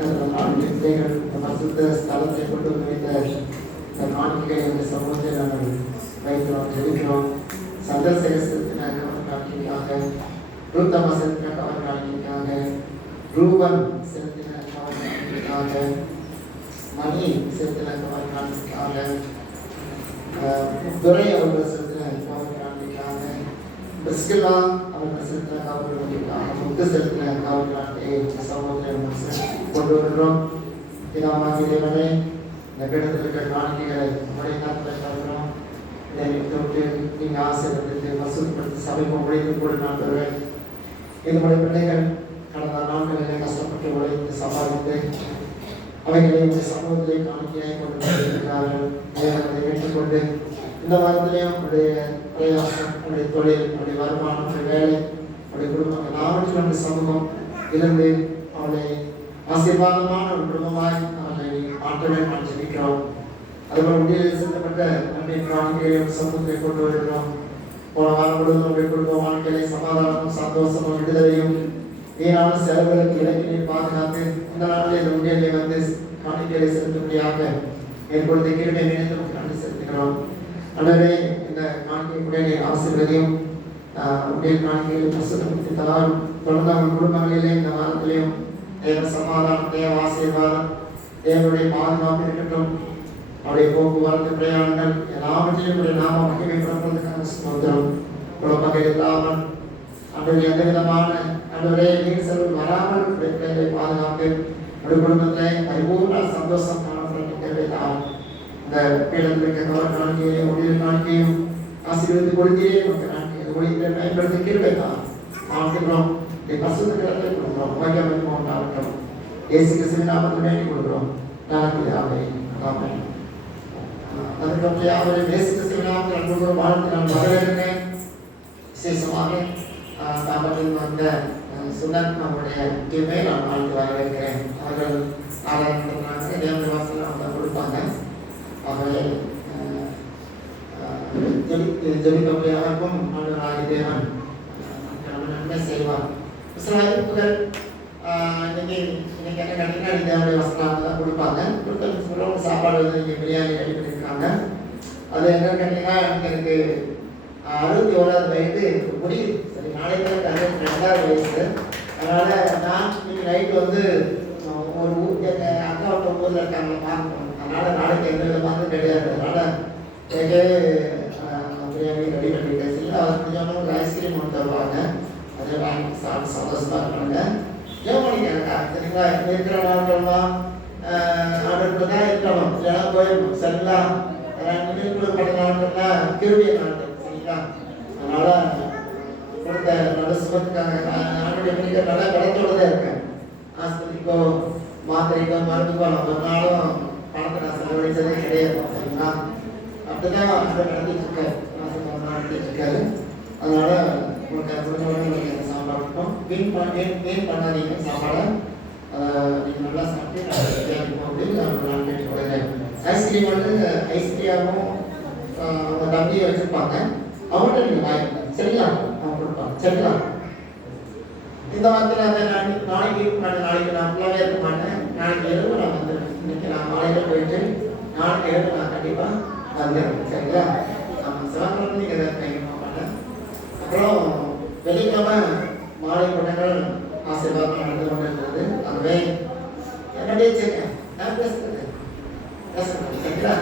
பிள்ளைகள் இந்த பரிசுத்த ஸ்தலத்தை கொண்டு வைத்த இந்த காணிக்கையை இந்த சமூகத்தை நாங்கள் வைக்கிறோம், ஜெபிக்கிறோம். சந்திரசேகர் செலுத்தின கவர் காணிக்கைக்காக, ரூத்தம்மா செலுத்தின கவர் காணிக்கைக்காக, ரூபன் செலுத்தின கவர் காணிக்கைக்காக, மணி செலுத்தின கவர் காணிக்கைக்காக, துரை அவர்கள் செலுத்தின கவர் காணிக்கைக்காக, பிஸ்கிலா அவர்கள் செலுத்தின கவர் காணிக்கைக்காக, முத்து செலுத்தின கவர் காணிக்கையை இந்த சமூகத்தை கொண்டு வருகிறோம். பிதாவாகிய தேவனே, இந்த பீடத்தில் இருக்கிற காணிக்கைகளை உங்களுடைய நாட்களில் தருகிறோம். இதை விட்டு நீங்கள் ஆசீர்வதித்து வசூல்படுத்தி சபைக்கு உழைத்து கூட நான் வருவேன். என்னுடைய பிள்ளைகள் கடந்த நாட்களிலே கஷ்டப்பட்டு உழைத்து சம்பாதித்து அவைகளை இந்த சமூகத்திலே காணிக்கையாக கொண்டு வந்திருக்கிறார்கள். தேவனை ஏற்றுக்கொண்டு இந்த வாரத்திலேயும் உங்களுடைய பிரயாசம், உங்களுடைய தொழில், உங்களுடைய வருமானம், உங்களுடைய வேலை, உங்களுடைய குடும்பம் எல்லாவற்றிலும் அந்த சமூகம் இருந்து அவளை ஆசீர்வாதமான ஒரு குடும்பமாய் அவளை மாற்றவே நாம் ஜெபிக்கிறோம். அதுபோல் உண்மையில் செலுத்தப்பட்ட நன்மை காணிக்கையை சமூகத்தை கொண்டு வருகிறோம். போன வாரம் முழுவதும் உங்களுடைய குடும்ப வாழ்க்கையை சமாதானமும் சந்தோஷமும் விடுதலையும் வீணான செலவுகளுக்கு இலக்கினை பாதுகாத்து இந்த நாளில் இந்த உண்மையிலே வந்து காணிக்கையை செலுத்தும்படியாக ஏற்படுத்தி கிருபை நினைத்து நன்றி செலுத்துகிறோம். அன்றே இந்த காணிக்கையுடைய ஆசீர்வதியும் உண்மையில் காணிக்கையில் பிரசுத்தத்தால் தொடர்ந்து அவங்க குடும்பங்களிலே இந்த வாரத்திலேயும் தேவ சமாதானம், தேவ ஆசீர்வாதம், தேவனுடைய பாதுகாப்பு இருக்கட்டும். அவருடைய போக்குவரத்து பிரயாணங்கள் எல்லாவற்றையும் நாம மகிமைப்படுத்துவதற்கான ஸ்தோத்திரம். குழப்பங்கள் இல்லாமல் அவருடைய எந்த விதமான அவருடைய நீர் செல்வம் வராமல் பிள்ளைகளை பாதுகாத்து ஒரு குடும்பத்தை பரிபூர்ண சந்தோஷம் காணப்படும் தேவைதான். இந்த பீடத்தில் இருக்கிற காணிக்கையும் உடல் காணிக்கையும் ஆசீர்வதித்து கொடுத்தே ஒளித்தை பயன்படுத்தி கிருபைதான் வாழ்த்துக்கிறோம். பசுத்தத்தை கொடுக்கிறோம். வைகமையும் உண்டாகட்டும். இயேசு கிறிஸ்துவின் நாமத்தில் வேண்டி கொடுக்கிறோம். அதுக்கப்புறம் யாவரை இயேசு கிறிஸ்துவின் நாமத்தில் அன்பு வாழ்த்து நான் வரவேற்கிறேன். விசேஷமாக தாமத்தில் வந்த சுனத் நம்முடைய டீமை நான் வாழ்த்து வரவேற்கிறேன். அவர்கள் ஆராய்ச்சி தேவனுடைய வாசல் அவங்க கொடுப்பாங்க. ஆகவே ஜெபிக்கக்கூடியவருக்கும் ஆண்டவராகிய தேவன் நன்மை செய்வார். இஸ்ராயேலுக்குகள் இன்னைக்கு என்ன கேட்டீங்கன்னா தேவனுடைய வசனம் தான் கொடுப்பாங்க. கொடுத்த சாப்பாடு வந்து இங்கே பிரியாணி ரெடி பண்ணியிருக்காங்க. அது என்ன கேட்டீங்கன்னா எனக்கு 61வது வயது முடியுது. சரி, நாளைக்கு எனக்கு 62வது வயசு. அதனால் நான் இன்னைக்கு நைட்டு வந்து ஒரு ஊர் எங்கள் அக்கா ஊரில் இருக்காங்க பார்க்கணும். அதனால் நாளைக்கு எந்த விதமாக கிடையாது. அதனால் கேட்கவே பிரியாணி ரெடி பண்ணிட்டேன். சரி, அவர் கொஞ்சம் ஒரு ஐஸ்கிரீம் ஒன்று தருவாங்க. அதை வாங்கி சாப்பிட்டு சந்தோஷமாக இருக்காங்க. ஏன் பண்ணிக்கிறேன்க்கா சரிங்களா? இருக்கிற நாட்கள்லாம் ஆர்டர் தான் இருக்கணும், இல்லைன்னா போயிடணும். சரிங்களா? கொடுக்கப்பட்ட நாட்கள்லாம் கிருபிய நாட்கள். சரிங்களா? அதனால் கொடுத்த நல்ல சுகத்துக்காக ஆண்டுடைய பிடிக்க நல்லா கடத்தோடு தான் இருக்கேன். ஆஸ்பத்திரிக்கோ மாத்திரைக்கோ மருந்துக்கோ நம்ம ஒரு நாளும் பணத்தை நான் செலவழிச்சதே கிடையாது. சரிங்களா? அப்படிதான் நடத்திட்டு இருக்காரு. நடத்திட்டு இருக்காரு. அதனால உங்களுக்கு குடும்பம் சாப்பாடு இருக்கும். வீண் பண்ணாதீங்க சாப்பாடை. நீங்கள் நல்லா சாப்பிட்டு கேட்கும் அப்படின்னு நான் கேட்டுக்கொள்கிறேன். ஐஸ்கிரீம் வந்து ஐஸ்கிரீமும் அவங்க தம்பியை வச்சுருப்பாங்க. அவங்கள்ட்ட நீங்கள் வாங்கிக்கலாம். சரிங்களா? அவங்க கொடுப்பாங்க. சரிங்களா? இந்த வாரத்தில் அந்த நாளைக்கு இருக்க மாட்டேன். நாளைக்கு நான் ஃபுல்லாகவே இருக்க மாட்டேன். நாளைக்கு இரவு நான் வந்துடுவேன். இன்னைக்கு நான் மாலையில் போயிட்டு நாளைக்கு இரவு நான் கண்டிப்பாக வந்துடுவேன். சரிங்களா? நம்ம சிவக்கிழமை நீங்கள் எதாவது கைங்க மாட்டேன். அப்புறம் வெள்ளிக்கிழமை மாலை கூட்டங்கள் ஆசீர்வாதம் நடந்து கொண்டிருக்கிறது. ஆகவே என்னுடைய சேர்க்கேன் நான் பேசுகிறேன். சரிங்களா?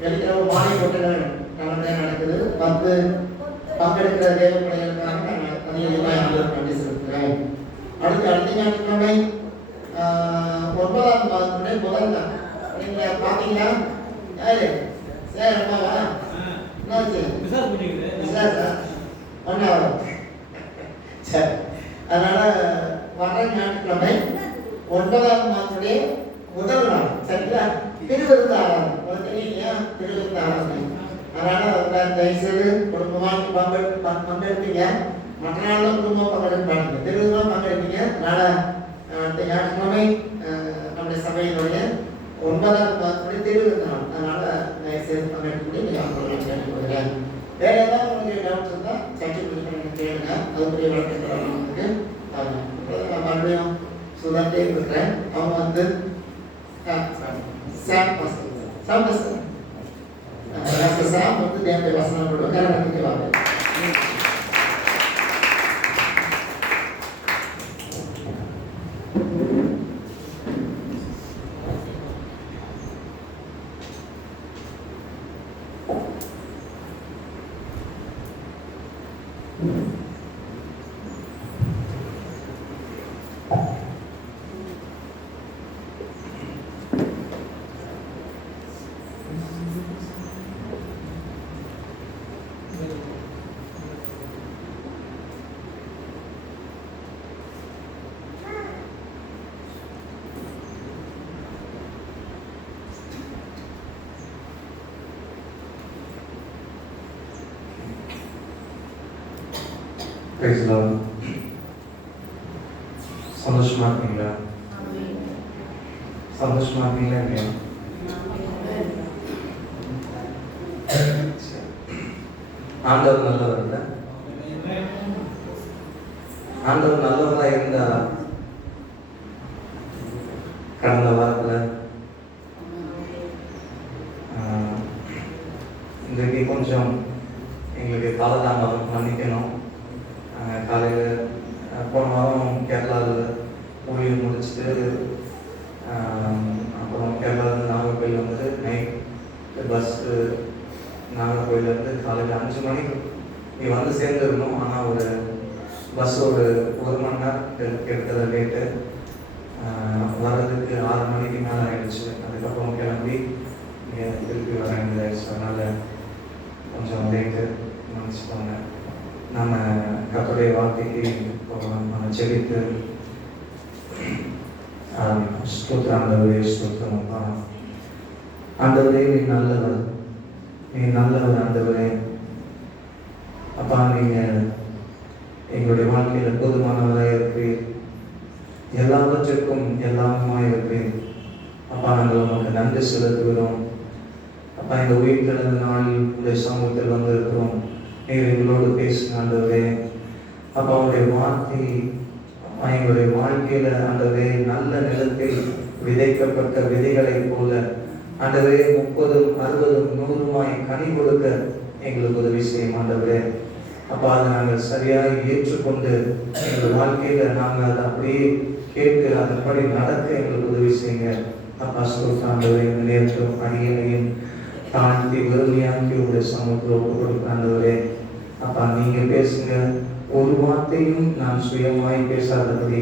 வெள்ளிக்கிழமை மாலை கூட்டங்கள் நல்லபடியாக நடக்குது. 10 பங்கெடுக்கிற தேவ பிள்ளைகளுக்காக நான் அதிகமாக நன்றி செலுத்துகிறேன். அடுத்த ஞாயிற்றுக்கிழமை 9ஆம் மாதத்துடைய முதல் நாள். நீங்கள் பார்த்தீங்களா? யாரு சார் அம்மாவா? என்னாச்சு? விசாரிச்சா ஒன்றாவது. சரி, அதனால் வர ஞாயிற்றுக்கிழமை 9ஆம் மாதத்துடைய முதல் நாள். சரிங்களா? திருவிருந்து ஆராதனை. உங்களுக்கு தெரியுங்களா? திருவிருந்து ஆராதனை. அதனால் தயவுசெய்து குடும்பமாக பங்கெடுப்பீங்க. மற்ற நாளில் குடும்பம் பங்கெடுப்பாங்க. திருவிழா பங்கெடுப்பீங்க. அதனால் ஞாயிற்றுக்கிழமை நம்முடைய சபையினுடைய 9ஆம் மாதத்துடைய திருவிருந்து நாள். அதனால் தயவுசெய்து பங்கெடுத்து நீங்கள் கேட்டுக்கொள்கிறேன். வேறு ஏதாவது உங்களுக்கு டவுட்ஸ் இருந்தால் சர்ச்சை கேளுங்க. அதுக்குரிய விளக்கத்தை மறுபடியும் சுதன் குழந்தையை கொடுக்குறேன். அவங்க வந்து சாம் வந்து தேவனுடைய வசனம் போடுவோம். கரகத்துக்கு வாங்க. Praise the Lord. சந்தோஷமா இருக்கீங்களா? சந்தோஷமா இருக்கீங்களா இல்லையா? ஆண்டவர் நல்லவர் இல்லை? ஆண்டவர் நல்லவரா இருந்தா கடந்த வாரத்தில் இன்றைக்கு கொஞ்சம் எங்களுக்கு காலதாமதம் மன்னிக்கணும். காலையில் போன வாரம் கேரளாவில் ஊழியர் முடிச்சுட்டு அப்புறம் கேரளாவிலேருந்து நாகர்கோயில் வந்துட்டு நைட் பஸ்ஸு நாகர்கோயிலேருந்து காலையில் 5 மணிக்கு இங்கே வந்து சேர்ந்துருந்தோம். ஆனால் ஒரு பஸ் ஒரு 1 மணி நேரம் எடுத்தது லேட்டு. வர்றதுக்கு 6 மணிக்கு மேலே ஆகிடுச்சு. அதுக்கப்புறம் கிளம்பி இங்கே திருப்பி வர வேண்டியதாகிடுச்சு. அதனால் கொஞ்சம் லேட்டு மன்னிச்சுக்கோங்க. நம்ம கர்த்தருடைய வார்த்தைக்கு நம்ம செபித்து ஸ்தோத்திரம். ஆண்டவரே ஸ்தோத்திரம். அப்பா ஆண்டவரே நீ நல்லவர், நீ நல்லவர் ஆண்டவரே. அப்பா நீங்கள் எங்களுடைய வாழ்க்கையில் போதுமானவராக இருக்கிறீர், எல்லாவற்றிற்கும் எல்லாமுமாய் இருக்கிறீர். அப்பா நாங்கள் உங்களுக்கு நன்றி செலுத்துகிறோம். அப்பா இந்த உயிர்த்தெழுந்த நாளில் உடைய சமூகத்தில் வந்து இருக்கிறோம். நீர் எங்களோடு பேசின ஆண்டவரே. அப்பா உடைய வார்த்தை எங்களுடைய வாழ்க்கையில ஆண்டவரே நல்ல நிலத்தில் விதைக்கப்பட்ட விதைகளை போல ஆண்டவரே 30, 60, 100 கனி கொடுக்க எங்களுக்கு உதவி செய்யும் ஆண்டவரே. அப்பா அதை நாங்கள் சரியாக ஏற்றுக்கொண்டு எங்கள் வாழ்க்கையில நாங்கள் அதை அப்படியே கேட்டு அதன்படி நடக்க எங்களுக்கு உதவி செய்யுங்க. அப்பா சொல்றாண்டவரே இந்த நேரத்தில் அடியனையும் தாழ்த்தி வெறுமையாக்கி உடைய சமூகத்தில் ஒப்பு கொடுக்க ஆண்டவரே. அப்பா நீங்க பேசுங்க. ஒரு வார்த்தையும் நான் சுயமாய் பேசாதபடி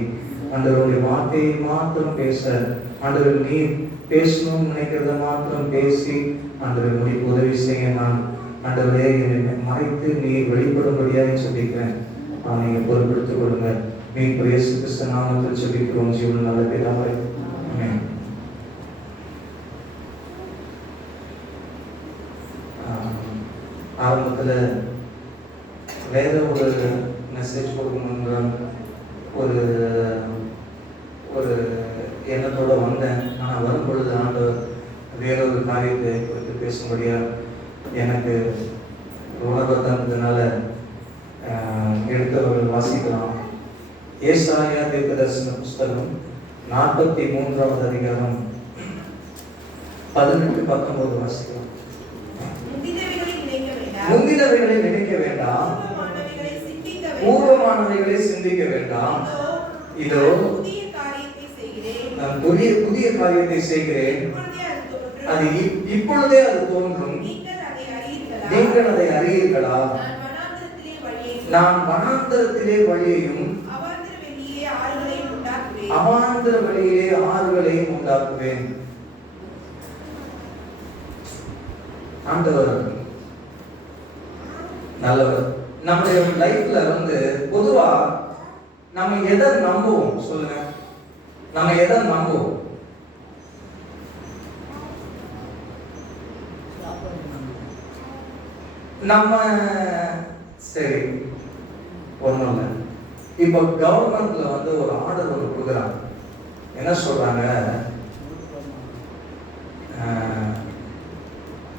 ஆண்டவருடைய வார்த்தையை மாத்திரம் பேச ஆண்டவர் நீ பேசணும்னு நினைக்கிறத மாத்திரம் பேசி ஆண்டவர் முடிக்கு உதவி செய்ய நான் ஆண்டவரே என்னை மறைத்து நீ வெளிப்படும்படியாக சொல்லிக்கிறேன். நீங்க பொறுப்பெடுத்துக் கொள்ளுங்க. நீ இயேசு கிறிஸ்து நாமத்தில் சொல்லிக்கிறோம். ஜீவன் நல்ல பிதாவே. ஆமென். ஆரம்பத்தில் வேற ஒரு மெசேஜ் கொடுக்கணுன்ற ஒரு ஒரு எண்ணத்தோடு வந்தேன். ஆனால் வரும் பொழுது ஆண்டவர் வேறொரு காரியத்தை குறித்து பேசும்படியா எனக்கு உணர்வு தந்ததுனால எடுத்தவர்கள் வாசிக்கலாம். ஏசாயா தீர்க்கதரிசன புஸ்தகம் 43வது அதிகாரம் 18, 19 வாசிக்கலாம். முந்தினவைகளை நினைக்க வேண்டாம், பூர்வமானவைகளை சிந்திக்க வேண்டாம். இதோ நான் புதிய காரியத்தை செய்கிறேன், அது இப்பொழுதே அது தோன்றும், நீங்கள் அதை அறியீர்களா? நான் வனாந்தரத்திலே வழியையும் அவாந்தர வழியிலே ஆறுகளையும் உண்டாக்குவேன். ஆண்டவர் நல்லவர். நம்முடைய லைஃப்ல பொதுவா நம்ம எதை நம்புவோம் சொல்லுங்க? நம்ம எதை நம்புவோம்? நம்ம சரி ஒண்ணும் இல்லை. இப்போ கவர்மெண்ட்ல ஒரு ஆர்டர் கொடுக்குறாங்க. என்ன சொல்றாங்க?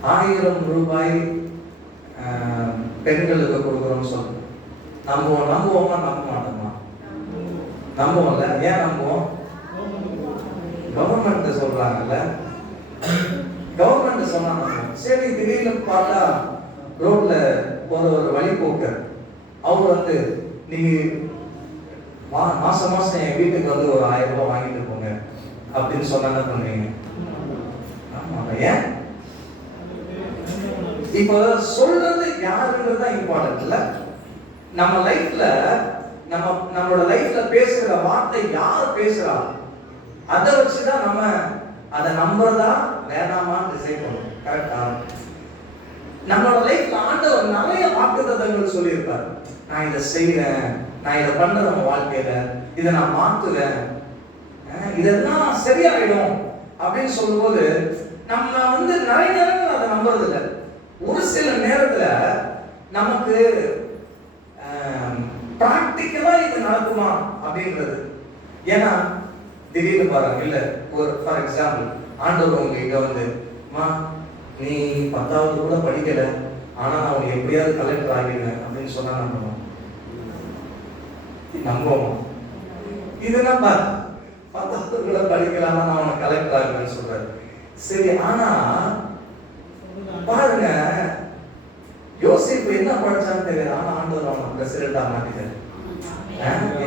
1000 ரூபாய் பெண்களுக்கு கொடுக்குறோம்னு சொல்றோம். நம்புவோமா நம்ப மாட்டோமா? நம்புவோம்ல. ஏன் நம்புவோம்? சொல்றாங்கல்ல, கவர்மெண்ட் சொன்னாங்க. சரி, திடீர்னு பார்த்தா ரோட்ல போற ஒரு வழிபோக்கர் அவர் நீங்க மாசம் மாசம் என் வீட்டுக்கு ஒரு 1000 ரூபாய் வாங்கிட்டு போங்க அப்படின்னு சொன்னா என்ன பண்ணுவீங்க? ஏன்? இப்ப சொல்றது யாருன்றது தான் இம்பார்ட்டன்ட் இல்ல. நம்ம லைஃப்ல நம்மளோட லைஃப்ல பேசுற வார்த்தை யார் பேசுறா அதை வச்சுதான் நம்ம அதை நம்புறதா வேணாமான்னு டிசைட் பண்ணுவோம். கரெக்டா? நம்மளோட லைஃப்ல ஆண்டவர் நிறைய வாக்குத்தத்தங்கள் சொல்லியிருப்பார். நான் இதை செய்யறேன், நான் இதை பண்ற நம்ம வாழ்க்கையில இதை நான் மாத்துவேன், இதெல்லாம் சரியாயிடும் அப்படின்னு சொல்லும்போது நம்ம நிறைய நேரங்கள் அதை நம்புறது இல்லை. ஒரு சில நேரத்துல நமக்கு பிராக்டிக்கலா இது நடக்குமா அப்படின்றது. ஏன்னா திடீர்னு பாருங்க, இல்ல ஒரு ஃபார் எக்ஸாம்பிள் ஆண்டவர் உங்ககிட்ட நீ 10வது கூட படிக்கல, ஆனா அவங்க எப்படியாவது கலெக்டர் ஆகிடுவேன் அப்படின்னு சொன்னா நம்புவோம். இது நம்ம 10வது கூட படிக்கலாமா, நான் அவனை கலெக்டர் ஆகுவேன்னு சொல்றாரு. சரி, ஆனா பாருங்க, யோசிப்பு என்ன படிச்சான்னு தெரியாது, ஆனா ஆண்டவர் அவனை பிரசிடென்டா மாத்திட்டாரு.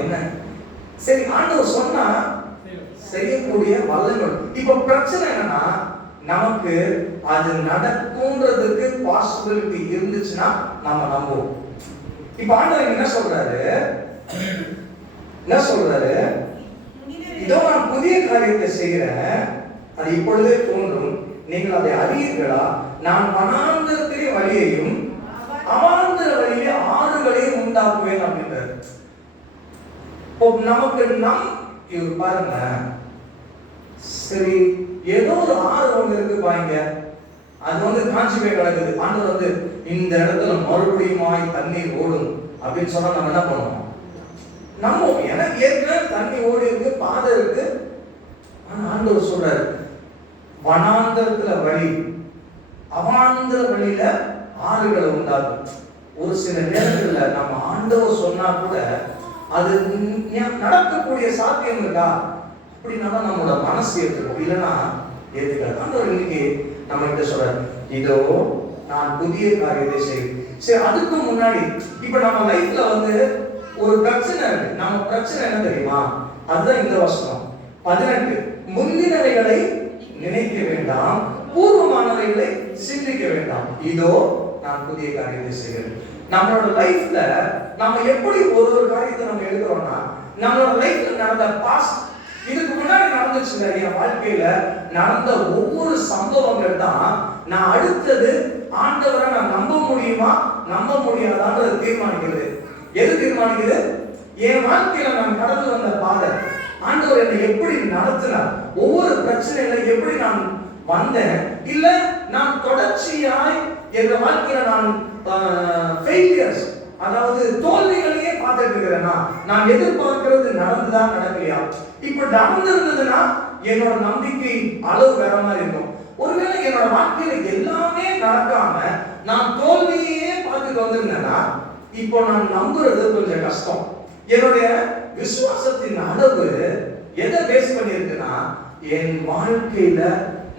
என்ன சரி, ஆண்டவர் சொன்னா செய்யக்கூடிய வல்லங்கள். இப்ப பிரச்சனை என்னன்னா, நமக்கு அது நடக்கும்ன்றதுக்கு பாசிபிலிட்டி இருந்துச்சுன்னா நாம நம்புவோம். இப்ப ஆண்டவர் என்ன சொல்றாரு, இதோ நான் புதிய காரியத்தை செய்கிறேன், அது இப்பொழுதே தோன்றும், நீங்கள் அதை அறியீர்களா? நான் வனாந்தரத்திலே வழியையும் அவாந்தர வழியிலே ஆறுகளையும் உண்டாக்குவேன் அப்படின்றாரு. நமக்கு இவர் பாருங்க, சரி ஏதோ ஒரு ஆறு ஒன்று இருக்கு பாருங்க, அது காஞ்சி போய் கிடக்குது. ஆண்டவர் இந்த இடத்துல மறுபடியும் தண்ணீர் ஓடும் அப்படின்னு சொன்னா நம்ம என்ன பண்ணுவோம்? நம்ம எனக்கு ஏற்கனவே தண்ணி ஓடி இருக்கு, பாதை இருக்கு. ஆனா ஆண்டவர் சொல்றாரு, வனாந்தரத்துல வழி, அவாந்தர வழியில ஆறுகளை உண்டாகும். ஒரு சில நேரங்கள்ல நம்ம ஆண்டவர் சொன்னா கூட அது நடக்கக்கூடிய சாத்தியம் இருக்கா அப்படின்னா தான் நம்மளோட மனசு ஏற்றுக்கும், இல்லைன்னா ஏற்றுக்காது. ஆண்டவர் இன்னைக்கு நம்ம கிட்ட சொல்றாரு, இதோ நான் புதிய காரியத்தை செய்வேன். சரி, அதுக்கு முன்னாடி இப்ப நம்ம லைஃப்ல ஒரு பிரச்சனை இருக்கு. நம்ம பிரச்சனை என்ன தெரியுமா? அதுதான் இந்த வசனம் 18. முந்தினவைகளை நினைக்க வேண்டாம், பூர்வமானவைகளை சிந்திக்க வேண்டாம், இதோ நான் புதிய காரியத்தை செய்கிறேன். நம்மளோட லைஃப்ல நம்ம எப்படி ஒரு காரியத்தை நம்ம எழுதுறோம்னா, நம்மளோட லைஃப்ல நடந்த பாஸ்ட், இதுக்கு முன்னாடி நடந்துச்சுங்க என் வாழ்க்கையில நடந்த ஒவ்வொரு சம்பவங்கள் தான் நான் அடுத்தது ஆண்டவரை நான் நம்ப முடியுமா நம்ப முடியாதான்றது தீர்மானிக்கிறது. எது தீர்மானிக்குது? என் வாழ்க்கையில நான் கடந்து வந்த பாதை, ஆண்டவர் என்னை எப்படி நடத்தினார், ஒவ்வொரு பிரச்சனையில எப்படி நான் வந்தேன், இல்ல நான் தொடர்ச்சியாய் என் வாழ்க்கையில நான் ஃபெயிலியர்ஸ், அதாவது தோல்விகளையே பார்த்துட்டு இருக்கிறேன்னா, நான் எதிர்பார்க்கிறது நடந்துதா நடக்கலையா? இப்ப நடந்திருந்ததுன்னா என்னோட நம்பிக்கை அளவு வேற மாதிரி இருக்கும். ஒருவேளை என்னோட வாழ்க்கையில எல்லாமே நடக்காம நான் தோல்வியே பார்த்துட்டு வந்திருந்தேன்னா இப்போ நான் நம்புறது கொஞ்சம் கஷ்டம். என்னுடைய விசுவாசத்தின் அளவு எதை பேஸ் பண்ணிருக்குன்னா, என் வாழ்க்கையில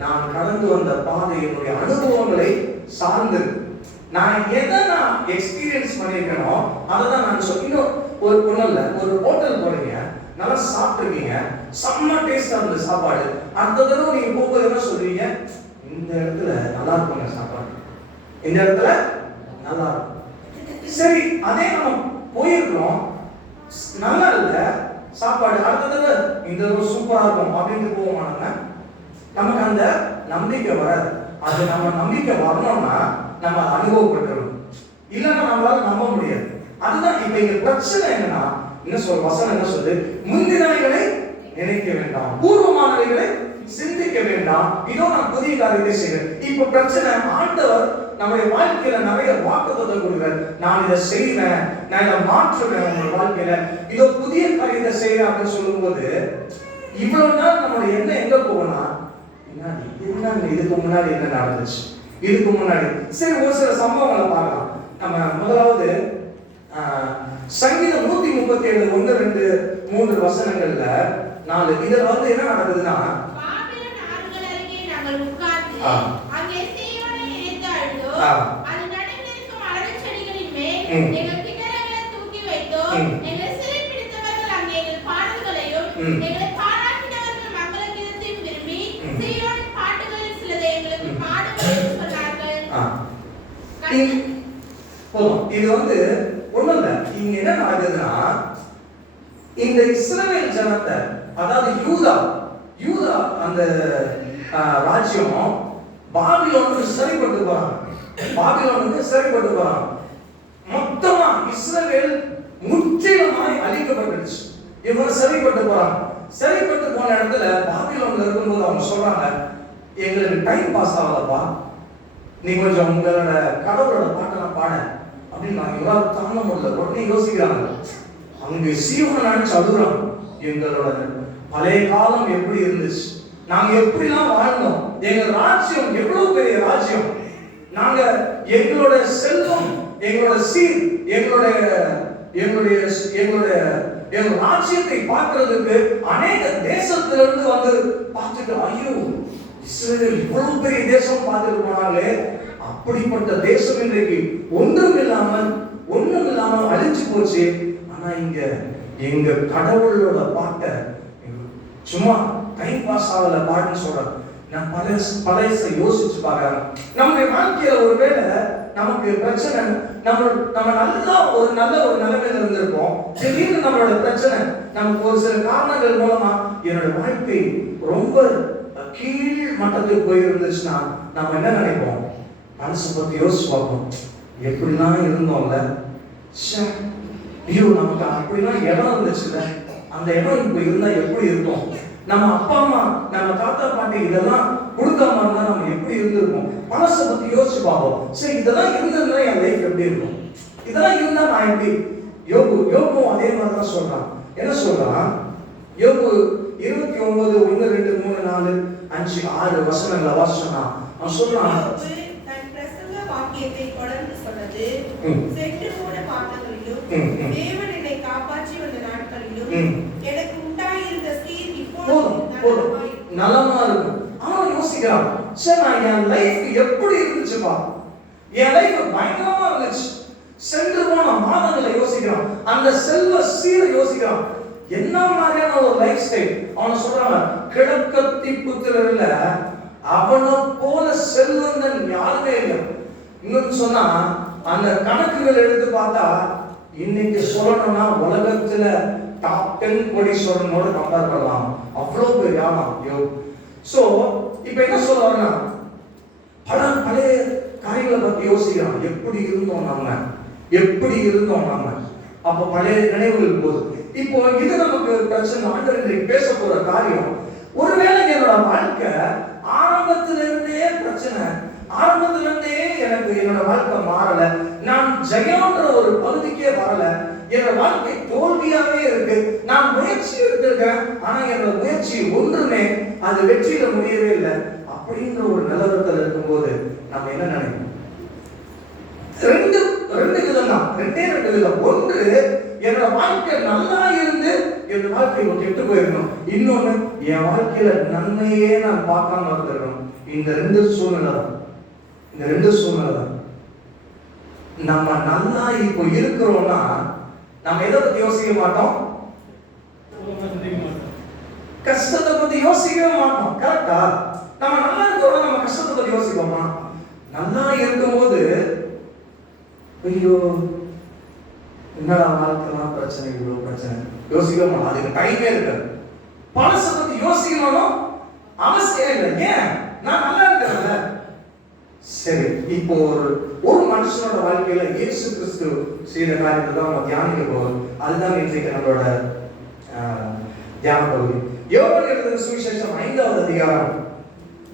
நான் கடந்து வந்த பாதை, என்னுடைய அனுபவங்களை சார்ந்து நான் எதை நான் எக்ஸ்பீரியன்ஸ் பண்ணியிருக்கேனோ அதை தான் நான் இன்னும் ஒரு பொண்ணு ஒரு ஹோட்டல் போறீங்க, நல்லா சாப்பிட்டுருக்கீங்க, செம்ம டேஸ்டா இருந்த சாப்பாடு, அடுத்த தடவை நீங்க போகும்போது என்ன சொல்றீங்க? இந்த இடத்துல நல்லா இருக்குங்க சாப்பாடு, இந்த இடத்துல நல்லா இருக்கும். சரி, அதே நம்ம போயிருக்கிறோம், நல்லா இல்ல சாப்பாடு, அடுத்த தடவை இந்த தடவை சூப்பரா இருக்கும் அப்படின்னு போவோமானாங்க, நமக்கு அந்த நம்பிக்கை வராது. அது நம்ம நம்பிக்கை வரணும்னா நம்ம அனுபவப்பட்டுறோம், இல்லைன்னா நம்மளால நம்ப முடியாது. அதுதான் இப்ப இங்க பிரச்சனை என்னன்னா, என்ன சொல் வசனம் என்ன சொல்லுது? முந்தினவைகளை நினைக்க வேண்டாம், பூர்வமானவைகளை சிந்திக்க வேண்டாம், இதோ நான் புதிய காரியத்தை செய்வேன். இப்ப பிரச்சனை, ஆண்டவர் நம்முடைய வாழ்க்கையில நிறைய வாக்குத்தத்தம் கொடுக்கிறார். நான் இதை செய்வேன், நான் இதை மாற்றுவேன், உங்களுடைய வாழ்க்கையில இதோ புதிய காரியத்தை செய்வேன் அப்படின்னு சொல்லும் போது இவ்வளவு நாள் நம்மளுடைய எண்ணம் எங்க போகணும்னா, இதுக்கு முன்னாடி என்ன நடந்துச்சு, இதுக்கு முன்னாடி. சரி, ஒரு சில சம்பவங்களை பார்க்கலாம். நம்ம முதலாவது சங்கீதம் 137 1, 2, 3 வசனங்கள்ல 4 இதுல என்ன நடக்குதுன்னா, நாங்கள் உட்கார்ந்து அங்கே சீயோனை நினைத்து அழுதோம். அது நடுவில் இருக்கும் அழகு செடிகளின் மேல் எங்கள் கிண்ணறங்களை தூக்கி வைத்தோம். எங்கள் சிறை பிடித்தவர்கள் அங்கே எங்கள் பாடல்களையும் எங்களை பாராட்டினவர்கள் மங்கள கீதத்தையும் விரும்பி சீயோனின் பாட்டுகளில் சிலதை எங்களுக்கு பாடுங்கள் சொன்னார்கள். இது ஒண்ணும் இல்ல. இங்க என்ன நடக்குதுன்னா, இந்த இஸ்ரவேல் ஜனத்தை, அதாவது யூதா அந்த ராஜ்யம் பாபிலோனுக்கு சரிப்பட்டு போறாங்க. மொத்தமா இஸ்ரவேல் முற்றிலுமாய் அழிக்கப்பட்டுச்சு. இவங்க சரிப்பட்டு போன இடத்துல பாபிலோன்ல இருக்கும்போது அவங்க சொல்றாங்க, எங்களுக்கு டைம் பாஸ் ஆகலப்பா, நீ கொஞ்சம் உங்களோட கடவுளோட பாட்டெல்லாம் பாட அப்படின்னு நாங்க எல்லாரும் தாங்க முடியல. உடனே யோசிக்கிறாங்க, அங்க சீயோனை நினைச்சு அழுகுறாங்க. எங்களோட பழைய காலம் எப்படி இருந்துச்சு, நாங்க எப்படிலாம் வாழ்ந்தோம், எங்க ராஜ்யம் எவ்வளவு பெரிய ராஜ்யம், நாங்க எங்களோட செல்வம், எங்களோட சீர், எங்களுடைய ராஜ்யத்தை பார்க்கிறதுக்கு அநேக தேசத்திலிருந்து பார்த்துட்டு, ஐயோ இஸ்ரவேல் இவ்வளவு பெரிய தேசம் பார்த்துட்டு போனாங்களே, அப்படிப்பட்ட தேசம் இன்றைக்கு ஒன்றும் இல்லாமல் அழிஞ்சு போச்சு. ஆனா இங்க எங்க கடவுளோட பாட்டை சும்மா டைம் பாஸ் ஆகல பாட்டுன்னு சொல்றேன். நான் பழைய யோசிச்சு பாக்குறேன். நம்முடைய வாழ்க்கையில ஒருவேளை நமக்கு பிரச்சனை, நம்ம ஒரு நல்ல நிலைமையில இருந்திருப்போம். திடீர்னு நம்மளோட பிரச்சனை நமக்கு ஒரு சில காரணங்கள் மூலமா என்னோட வாழ்க்கை ரொம்ப கீழ் மட்டத்துக்கு போயிருந்துச்சுன்னா நம்ம என்ன நினைப்போம்? மனசை பத்தி யோசிச்சு பார்ப்போம். எப்படிலாம் இருந்தோம்ல, ஐயோ நமக்கு அப்படிலாம் இடம் இருந்துச்சுல்ல, அந்த இடம் இப்ப இருந்தா எப்படி இருக்கும், நம்ம அப்பா அம்மா நம்ம தாத்தா பாட்டி இதெல்லாம் கொடுக்காம இருந்தா நம்ம எப்படி இருந்திருப்போம், மனசை பத்தி யோசிச்சு பார்ப்போம். சரி, இதெல்லாம் இருந்ததுன்னா என் லைஃப் எப்படி இருக்கும், இதெல்லாம் இருந்தா நான் எப்படி. யோபும் அதே மாதிரிதான் சொல்றான். என்ன சொல்றான்? யோபு 29 1 2 3 4 5 6 வசனங்களை வாசிச்சோம்னா அவன் சொல்றான், தன் பிரசங்க வாக்கியத்தை தொடர்ந்து சொன்னது, சென்று போன பாட்டங்களிலும் தேவன் என்னை காப்பாற்றி வந்த நாட்களிலும் எனக்கு உண்டாயிருந்த சீர் இப்போது நலமா இருக்கும். அவன் யோசிக்கிறான், சரி நான் என் லைஃப் எப்படி இருந்துச்சுப்பா, என் லைஃப் பயங்கரமா இருந்துச்சு. சென்று போன மாதங்களை யோசிக்கிறான், அந்த செல்வ சீரை யோசிக்கிறான், என்ன மாதிரியான ஒரு லைஃப் ஸ்டைல். அவனை சொல்றாங்க, கிழக்கத்தி புத்திரர்ல அவனை போல செல்வந்தன் யாருமே இல்லை. இன்னொன்னு சொன்னா, அந்த கணக்குகள் எடுத்து பார்த்தா இன்னைக்கு சொல்லணும்னா உலகத்துல டாப் 10 கோடீஸ்வரனோட கம்பேர் பண்ணலாம். அவ்வளவு பெரிய ஆளாம். சோ இப்ப என்ன சொல்ல வரேன்னா, பழைய காரியங்களை பத்தி யோசிக்கிறான். எப்படி இருந்தோம் நம்ம, அப்ப பழைய நினைவுகள் போது. இப்போ இது நமக்கு பிரச்சனை. ஆண்டவர் இன்றைக்கு பேச போற காரியம், ஒருவேளை என்னோட வாழ்க்கை ஆரம்பத்திலிருந்தே பிரச்சனை, ஆரம்பத்திலிருந்தே எனக்கு என்னோட வாழ்க்கை மாறல, நான் ஜெயம்ன்ற ஒரு பகுதிக்கே வரல, என்னோட வாழ்க்கை தோல்வியாவே இருக்கு, நான் முயற்சி எடுத்திருக்கேன், ஆனா என்னோட முயற்சி ஒன்றுமே அது வெற்றியில முடியவே இல்லை அப்படின்ற ஒரு நிலவரத்தில் இருக்கும்போது நம்ம என்ன நினைக்கணும்? ரெண்டு விதம் தான், ரெண்டே விதம். ஒன்று, என்னோட வாழ்க்கை நல்லா இருந்து என் வாழ்க்கை கெட்டு போயிருக்கணும். இன்னொன்னு, என் வாழ்க்கையில நன்மையே நான் பார்க்காம இருந்திருக்கணும். இந்த ரெண்டு சூழ்நிலை தான். நம்ம நல்லா இப்போ இருக்கிறோம்னா நம்ம எதை பத்தி யோசிக்க மாட்டோம்? கஷ்டத்தை பத்தி யோசிக்கவே மாட்டோம். கரெக்டா? நம்ம நல்லா இருக்கிறோம், நம்ம கஷ்டத்தை பத்தி யோசிப்போமா? நல்லா இருக்கும்போது ஐயோ என்னடா வாழ்க்கைலாம் பிரச்சனை, இவ்வளவு பிரச்சனை யோசிக்க மாட்டோம். அதுக்கு டைமே இருக்காது. பழசை பத்தி யோசிக்கணும் அவசியம் இல்லை. ஏன்? நான் நல்லா இருக்கிறேன்ல. சரி, இப்போ ஒரு மனுஷனோட வாழ்க்கையில இயேசு கிறிஸ்து செய்த காரியத்தை தான் நம்ம தியானிக்க போகிறோம். அதுதான் இன்றைக்கு நம்மளோட தியான பகுதி. யோவான் எழுதின சுவிசேஷம் 5வது அதிகாரம்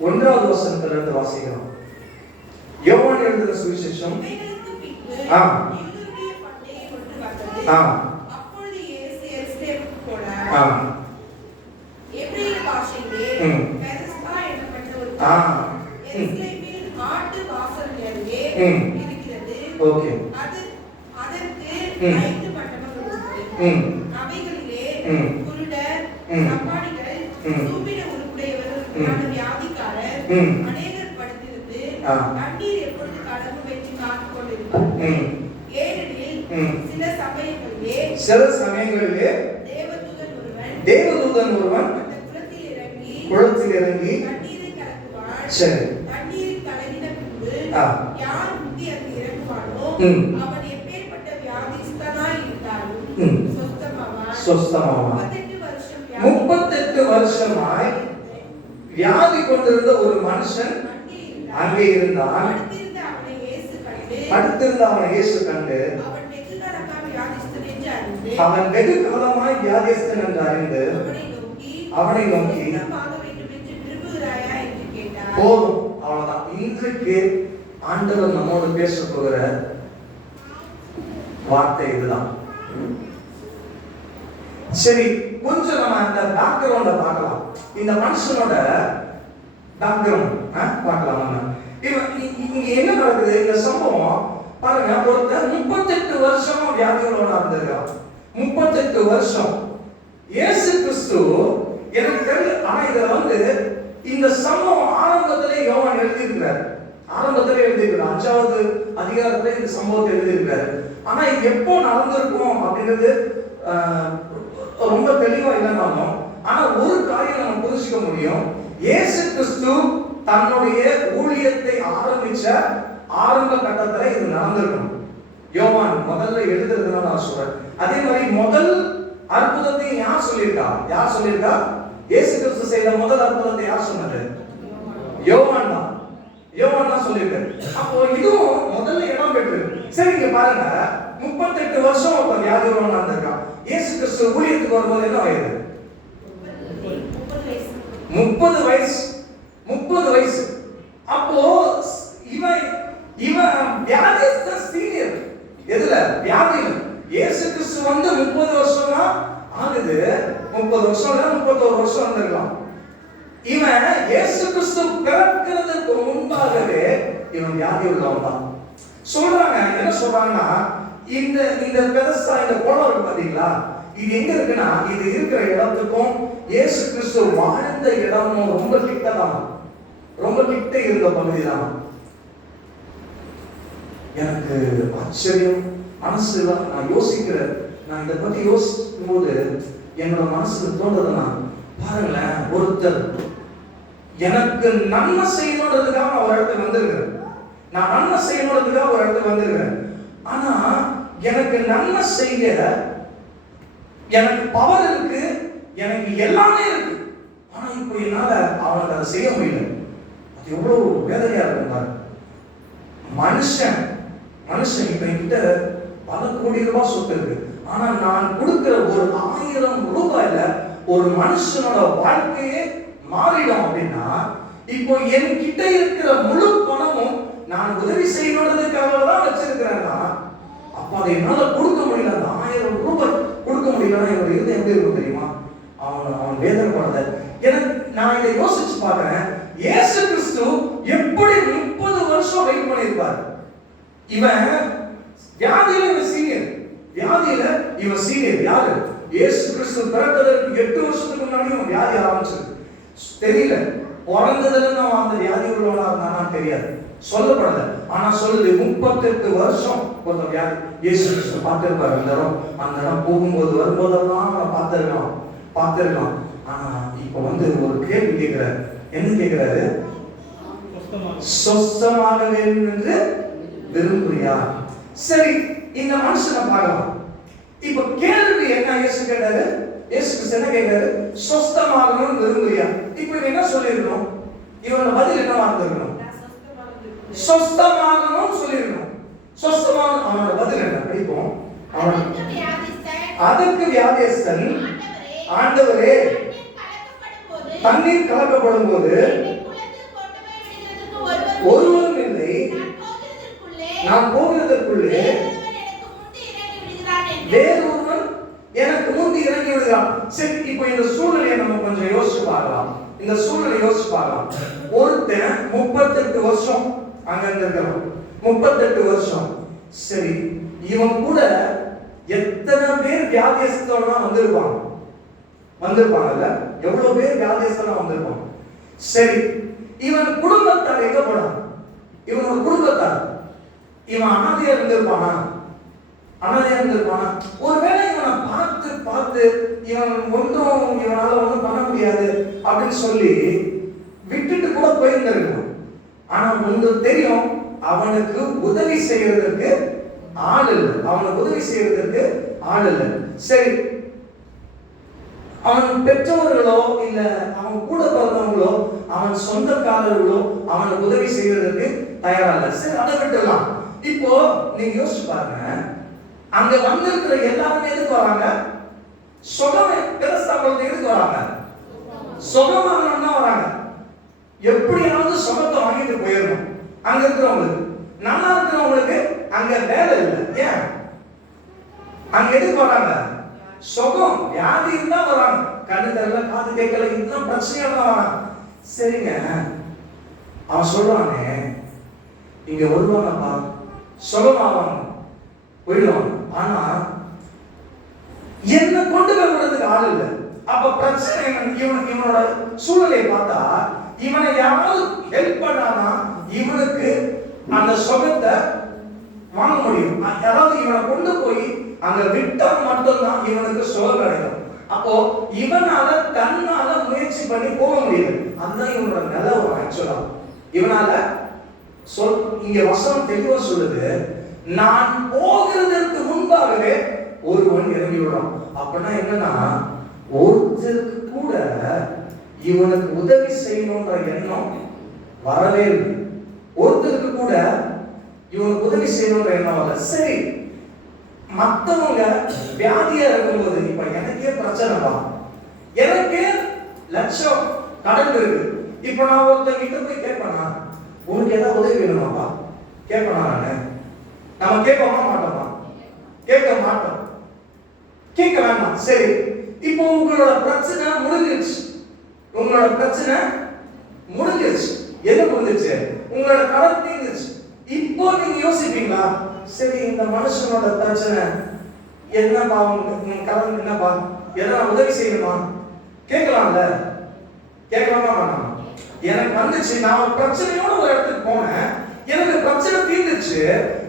1வது வசனத்திலிருந்து வாசிக்கிறோம். யோவான் எழுதின சுவிசேஷம் அப்பொழுது இயேசு எருசலேமுக்கு போனார். எபிரேய பாஷையிலே பெதஸ்தா என்னப்பட்ட ஒரு எருசலேமில் ஆட்டு வாசல் அருகே இருக்கிறது. அதற்கு 5 பட்டணங்கள் உண்டு. அவைகளிலே குருடர், சப்பானிகள், சூம்பின உருப்புடையவர்கள், வியாதிக்காரர், அநேகர் படுத்திருந்து தண்ணீர் எப்பொழுது கடலும் என்று காத்துக் கொண்டிருப்பார்கள். ஏனெனில் சில சமயங்களிலே தேவதூதன் ஒருவன் அந்த குளத்தில் இறங்கி தண்ணீரை கலக்குவான். சரி, தண்ணீரில் கலங்கின பின்பு யார் முந்தி அங்கு இறங்குவானோ அவன் எப்பேற்பட்ட வியாதிஸ்தனாய் இருந்தாலும் சொஸ்தமாவான். 38 வருஷமாய் வியாதி கொண்டிருந்த ஒரு மனுஷன் அங்கே இருந்தான். படுத்திருந்த அவனை இயேசு கண்டு அவன் வெகு காலமாய் வியாதிஸ்தன் என்று அறிந்து அவனை நோக்கி போதும், அவ்வளவுதான். இன்றைக்கு ஆண்டவர் நம்மோடு பேச போகிற வார்த்தை இதுதான். சரி, கொஞ்சம் நம்ம அந்த பேக்ரவுண்ட பார்க்கலாம். இந்த மனுஷனோட பேக்ரவுண்ட் பார்க்கலாம். நம்ம இங்க என்ன நடக்குது? இந்த சம்பவம் பாருங்க. ஒருத்தர் 38 வருஷமா வியாதிகளோட இருந்திருக்கான். 38 வருஷம். இயேசு கிறிஸ்து எனக்கு தெரியல. ஆனா இதுல இந்த சம்பவம் ஆரம்பத்திலே யோவான் எழுதியிருக்கிறார். 5வது அதிகாரத்துல இந்த சம்பவத்தை எழுதியிருக்கிறார். ஆனா இது எப்போ நடந்திருக்கும் அப்படிங்கிறது ரொம்ப தெளிவா இல்லைனாலும், ஆனா ஒரு காரியம் நம்ம புரிஞ்சுக்க முடியும். இயேசு கிறிஸ்து தன்னுடைய ஊழியத்தை ஆரம்பிச்ச ஆரம்ப கட்டத்துல இது நடந்திருக்கும். யோவான் முதல்ல எழுதுறதுனால நான் சொல்றேன். அதே மாதிரி முதல் அற்புதத்தை யார் சொல்லியிருக்கா? இயேசு கிறிஸ்து செய்த முதல் அற்புதத்தை யார் சொன்னது? யோவான் தான் சொல்லியிருக்காரு. அப்போ இதுவும் முதல்ல இடம் பெற்று. சரி, இங்க பாருங்க. 38 வருஷம் ஒருத்தர் வியாதியோட இருந்திருக்கான். இயேசு கிறிஸ்து ஊழியத்துக்கு வரும்போது என்ன வயது? 30 வயசு. 30 வயசு. அப்போ இவன் வியாதிஸ்த சீனியர். எதுல? வியாதியில. இயேசு கிறிஸ்து 30 வருஷம் தான் ஆகுது. 30 வருஷம் இல்ல 31 வருஷம் இருந்திருக்கலாம். இவன் இயேசு கிறிஸ்து பிறக்கிறதுக்கு முன்பாகவே இவன் வியாதி உள்ளவன் தான். சொல்றாங்க. என்ன சொல்றாங்கன்னா, இந்த பெதஸ்தா, இந்த குளம் இருக்கு பாத்தீங்களா, இது எங்க இருக்குன்னா, இது இருக்கிற இடத்துக்கும் இயேசு கிறிஸ்து வாழ்ந்த இடமும் ரொம்ப கிட்ட இருந்த பகுதி தான். எனக்கு ஆச்சரியம். மனசுல நான் யோசிக்கிறேன். நான் இதை பத்தி யோசிக்கும் போது என்னோட மனசுல தோன்றதுன்னா, பாருங்களேன், ஒருத்தர் எனக்கு நன்மை செய்யணுன்றதுக்காக ஒரு இடத்துக்கு வந்திருக்கிறேன். நான் நன்மை செய்யணுன்றதுக்காக ஒரு இடத்துக்கு வந்திருக்கிறேன். ஆனா எனக்கு நன்மை செய்ய எனக்கு பவர் இருக்கு, எனக்கு எல்லாமே இருக்கு. ஆனா இப்ப என்னால அவனுக்கு அதை செய்ய முடியல. அது எவ்வளவு வேதனையா இருக்கும் பாரு. மனுஷன் இப்ப என்கிட்ட பல கோடி ரூபாய் சொத்து இருக்கு. ஆனா நான் கொடுக்கிற ஒரு 1000 ரூபாயில ஒரு மனுஷனோட வாழ்க்கையே மாறிடும் அப்படின்னா, இப்போ என்கிட்ட இருக்கிற முழு பணமும் நான் உதவி செய்யணுன்றதுக்காக தான் வச்சிருக்கிறேன்னா, அப்ப அதை என்னால கொடுக்க முடியல. அந்த 1000 ரூபாய் கொடுக்க முடியலன்னா என்னோட இது எப்படி இருக்கும் தெரியுமா? அவன் வேதனைப்படுறத எனக்கு நான் இதை யோசிச்சு பார்க்கிறேன். இயேசு கிறிஸ்து எப்படி 30 வருஷம் வெயிட் பண்ணியிருப்பார்? இவன் வியாதியில இவன் சீனியர். யாரு? இயேசு கிறிஸ்து பிறந்ததற்கு 8 வருஷத்துக்கு முன்னாடி இவன் வியாதி ஆரம்பிச்சது. தெரியல, பிறந்ததுல நான் அந்த வியாதி உள்ளவனா இருந்தானா தெரியாது, சொல்லப்படல. ஆனா சொல்லுது 38 வருஷம் ஒரு வியாதி. இயேசு கிறிஸ்து பார்த்திருப்பாரு. அந்த இடம் போகும்போது வரும்போதெல்லாம் நான் பார்த்திருக்கலாம். ஆனா இப்ப ஒரு கேள்வி கேட்கிறாரு. என்ன கேட்கிறாரு? சொஸ்தமாக வேண்டும் என்று விரும்புறியா? சரி, இந்த மனுஷனை பார்க்கலாம். இப்ப கேள்வி என்ன? இயேசு கேட்டாரு. இயேசு கிறிஸ்து என்ன கேட்கிறாரு? சொஸ்தமாகணும்னு விரும்புறியா? இப்ப என்ன சொல்லிருக்கணும்? இவனோட பதில் என்ன வார்த்தைக்கணும்? சொஸ்தமாகணும்னு சொல்லிருக்கணும். சொஸ்தமாகணும். அவனோட பதில் என்ன? படிப்போம். அதுக்கு வியாதிஸ்தன், ஆண்டவரே, தண்ணீர் கலக்கப்படும் போது ஒருவரும் இல்லை, நான் போகிறதற்குள்ளே வேறொருவன் எனக்கு முந்தி இறங்கி விடுகிறான். சரி, இப்போ இந்த சூழ்நிலையை நம்ம கொஞ்சம் யோசிச்சு பார்க்கலாம். ஒருத்தன் 38 வருஷம் அங்க இருந்திருக்கிறான். 38 வருஷம். சரி, இவன் கூட எத்தனை பேர் வியாதியஸ்தனா வந்திருப்பாங்கல்ல? எவ்வளவு பேர் வியாதியஸ்தனா வந்திருப்பாங்க? சரி, இவன் குடும்பத்தார் எங்க போனான்? இவனோட குடும்பத்தார் இவன் அனாதையா இருந்திருப்பானா? ஒருவேளை இவனை பார்த்து பார்த்து இவன் இவனால ஒன்றும் பண்ண முடியாது அப்படின்னு சொல்லி விட்டுட்டு கூட போயிருந்திருக்கணும். ஆனா உங்களுக்கு தெரியும், அவனுக்கு உதவி செய்யறதுக்கு ஆள் இல்லை. சரி, அவன் பெற்றோர்களோ இல்ல அவன் கூட பிறந்தவங்களோ அவன் சொந்தக்காரர்களோ அவனுக்கு உதவி செய்வதற்கு தயாரா இல்லை. சரி, அதை விட்டுலாம். இப்போ நீங்க யோசிச்சு பாருங்க, அங்க வந்திருக்கிற எல்லாருமே எதுக்கு வராங்க? சுகம் பெருசா எதுக்கு வராங்க? சுகமாகணும்னா வராங்க. எப்படியாவது சுகத்தை வாங்கிட்டு போயிடணும். அங்க இருக்கிறவங்களுக்கு, நல்லா இருக்கிறவங்களுக்கு அங்க வேலை இல்லை. ஏன் அங்க எதுக்கு வராங்க? சுகம், வியாதி இருந்தா வராங்க. கண்ணு தெரியல, காது கேட்கல, இதெல்லாம் பிரச்சனையா தான் வராங்க. சரிங்க, அவன் சொல்றானே இங்க வருவாங்கப்பா, சுகமாவாங்க, போயிடுவாங்க. ஆனா என்ன கொண்டு போய் விடுறதுக்கு ஆள் இல்லை. அப்ப பிரச்சனை இவனோட சூழ்நிலையை பார்த்தா இவனை யாராவது ஹெல்ப் பண்ணாதான் இவனுக்கு அந்த சுகத்தை வாங்க முடியும். அதாவது இவனை கொண்டு போய் அங்க விட்டா மட்டும்தான் இவனுக்கு சுகம் கிடைக்கும். அப்போ இவனால தன்னால முயற்சி பண்ணி போக முடியாது. அதுதான் இவனோட நிலவு. ஆக்சுவலா இவனால இங்க வசனம் தெளிவா சொல்லுது, நான் போகிறதற்கு முன்பாகவே ஒருவன் இறங்கி விடுறான். அப்படின்னா என்னன்னா, ஒருத்தருக்கு கூட இவனுக்கு உதவி செய்யணும்ன்ற எண்ணம் வரவே இல்லை. ஒருத்தருக்கு கூட இவனுக்கு உதவி செய்யணும்ன்ற எண்ணம் வரல. சரி, மற்றவங்க வியாதியா இருக்கும்போது, இப்ப எனக்கே பிரச்சனைப்பா, எனக்கே லட்சம் கடன் இருக்கு. இப்ப நான் ஒருத்தர் கிட்ட போய் கேட்பேனா, உனக்கு ஏதாவது உதவி வேணுமாப்பா கேட்பேனா? நம்ம கேட்போமா மாட்டோமா? கேட்க மாட்டோம், கேட்க வேண்டாம். சரி, இப்போ உங்களோட பிரச்சனை முடிஞ்சிருச்சு. எது முடிஞ்சிருச்சு? உங்களோட கடன் தீர்ந்துச்சு. இப்போ நீங்க யோசிப்பீங்களா, சரி இந்த மனுஷனோட பிரச்சனை என்னப்பா, கடன் என்னப்பா, எதனா உதவி செய்யணுமா? கேட்கலாம்ல, கேட்கலாமா வேணாமா? எனக்கு வந்துச்சு, நான் ஒரு பிரச்சனையோட ஒரு இடத்துக்கு போனேன், எனக்கு பிரச்சனை தீர்ந்துச்சு.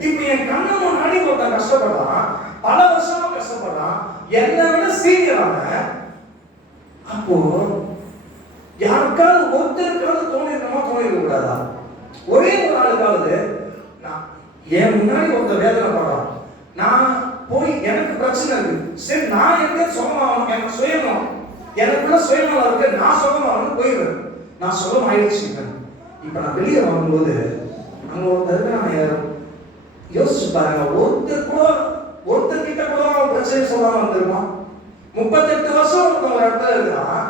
இப்ப என் கண்ணு முன்னாடி ஒருத்தன் கஷ்டப்படுறான், பல வருஷமா கஷ்டப்படுறான், என்னை விட சீனியரான. அப்போ யாருக்காவது ஒருத்தருக்காவது தோணிருக்க கூடாதா? ஒரே ஒரு ஆளுக்காவது, என் முன்னாடி ஒருத்தர் வேதனை படுறான், நான் போய் எனக்கு பிரச்சனை இருக்கு, சரி நான் எங்க சுகமாகணும், எனக்கு சுயநலம், எனக்குள்ள சுயநலம் இருக்கு, நான் சுகமாகணும் போயிடுறேன். நான் சுகம் ஆயிடுச்சு. இப்ப நான் வெளியே வரும்போது அங்க ஒருத்தருக்கு நான் யோசிச்சு பாருங்க, ஒருத்தர்கிட்ட கூட அவன் பிரச்சனை சொல்லாம வந்திருப்பான். 38 வருஷம் ஒருத்தன் ஒரு இடத்துல இருக்கான்,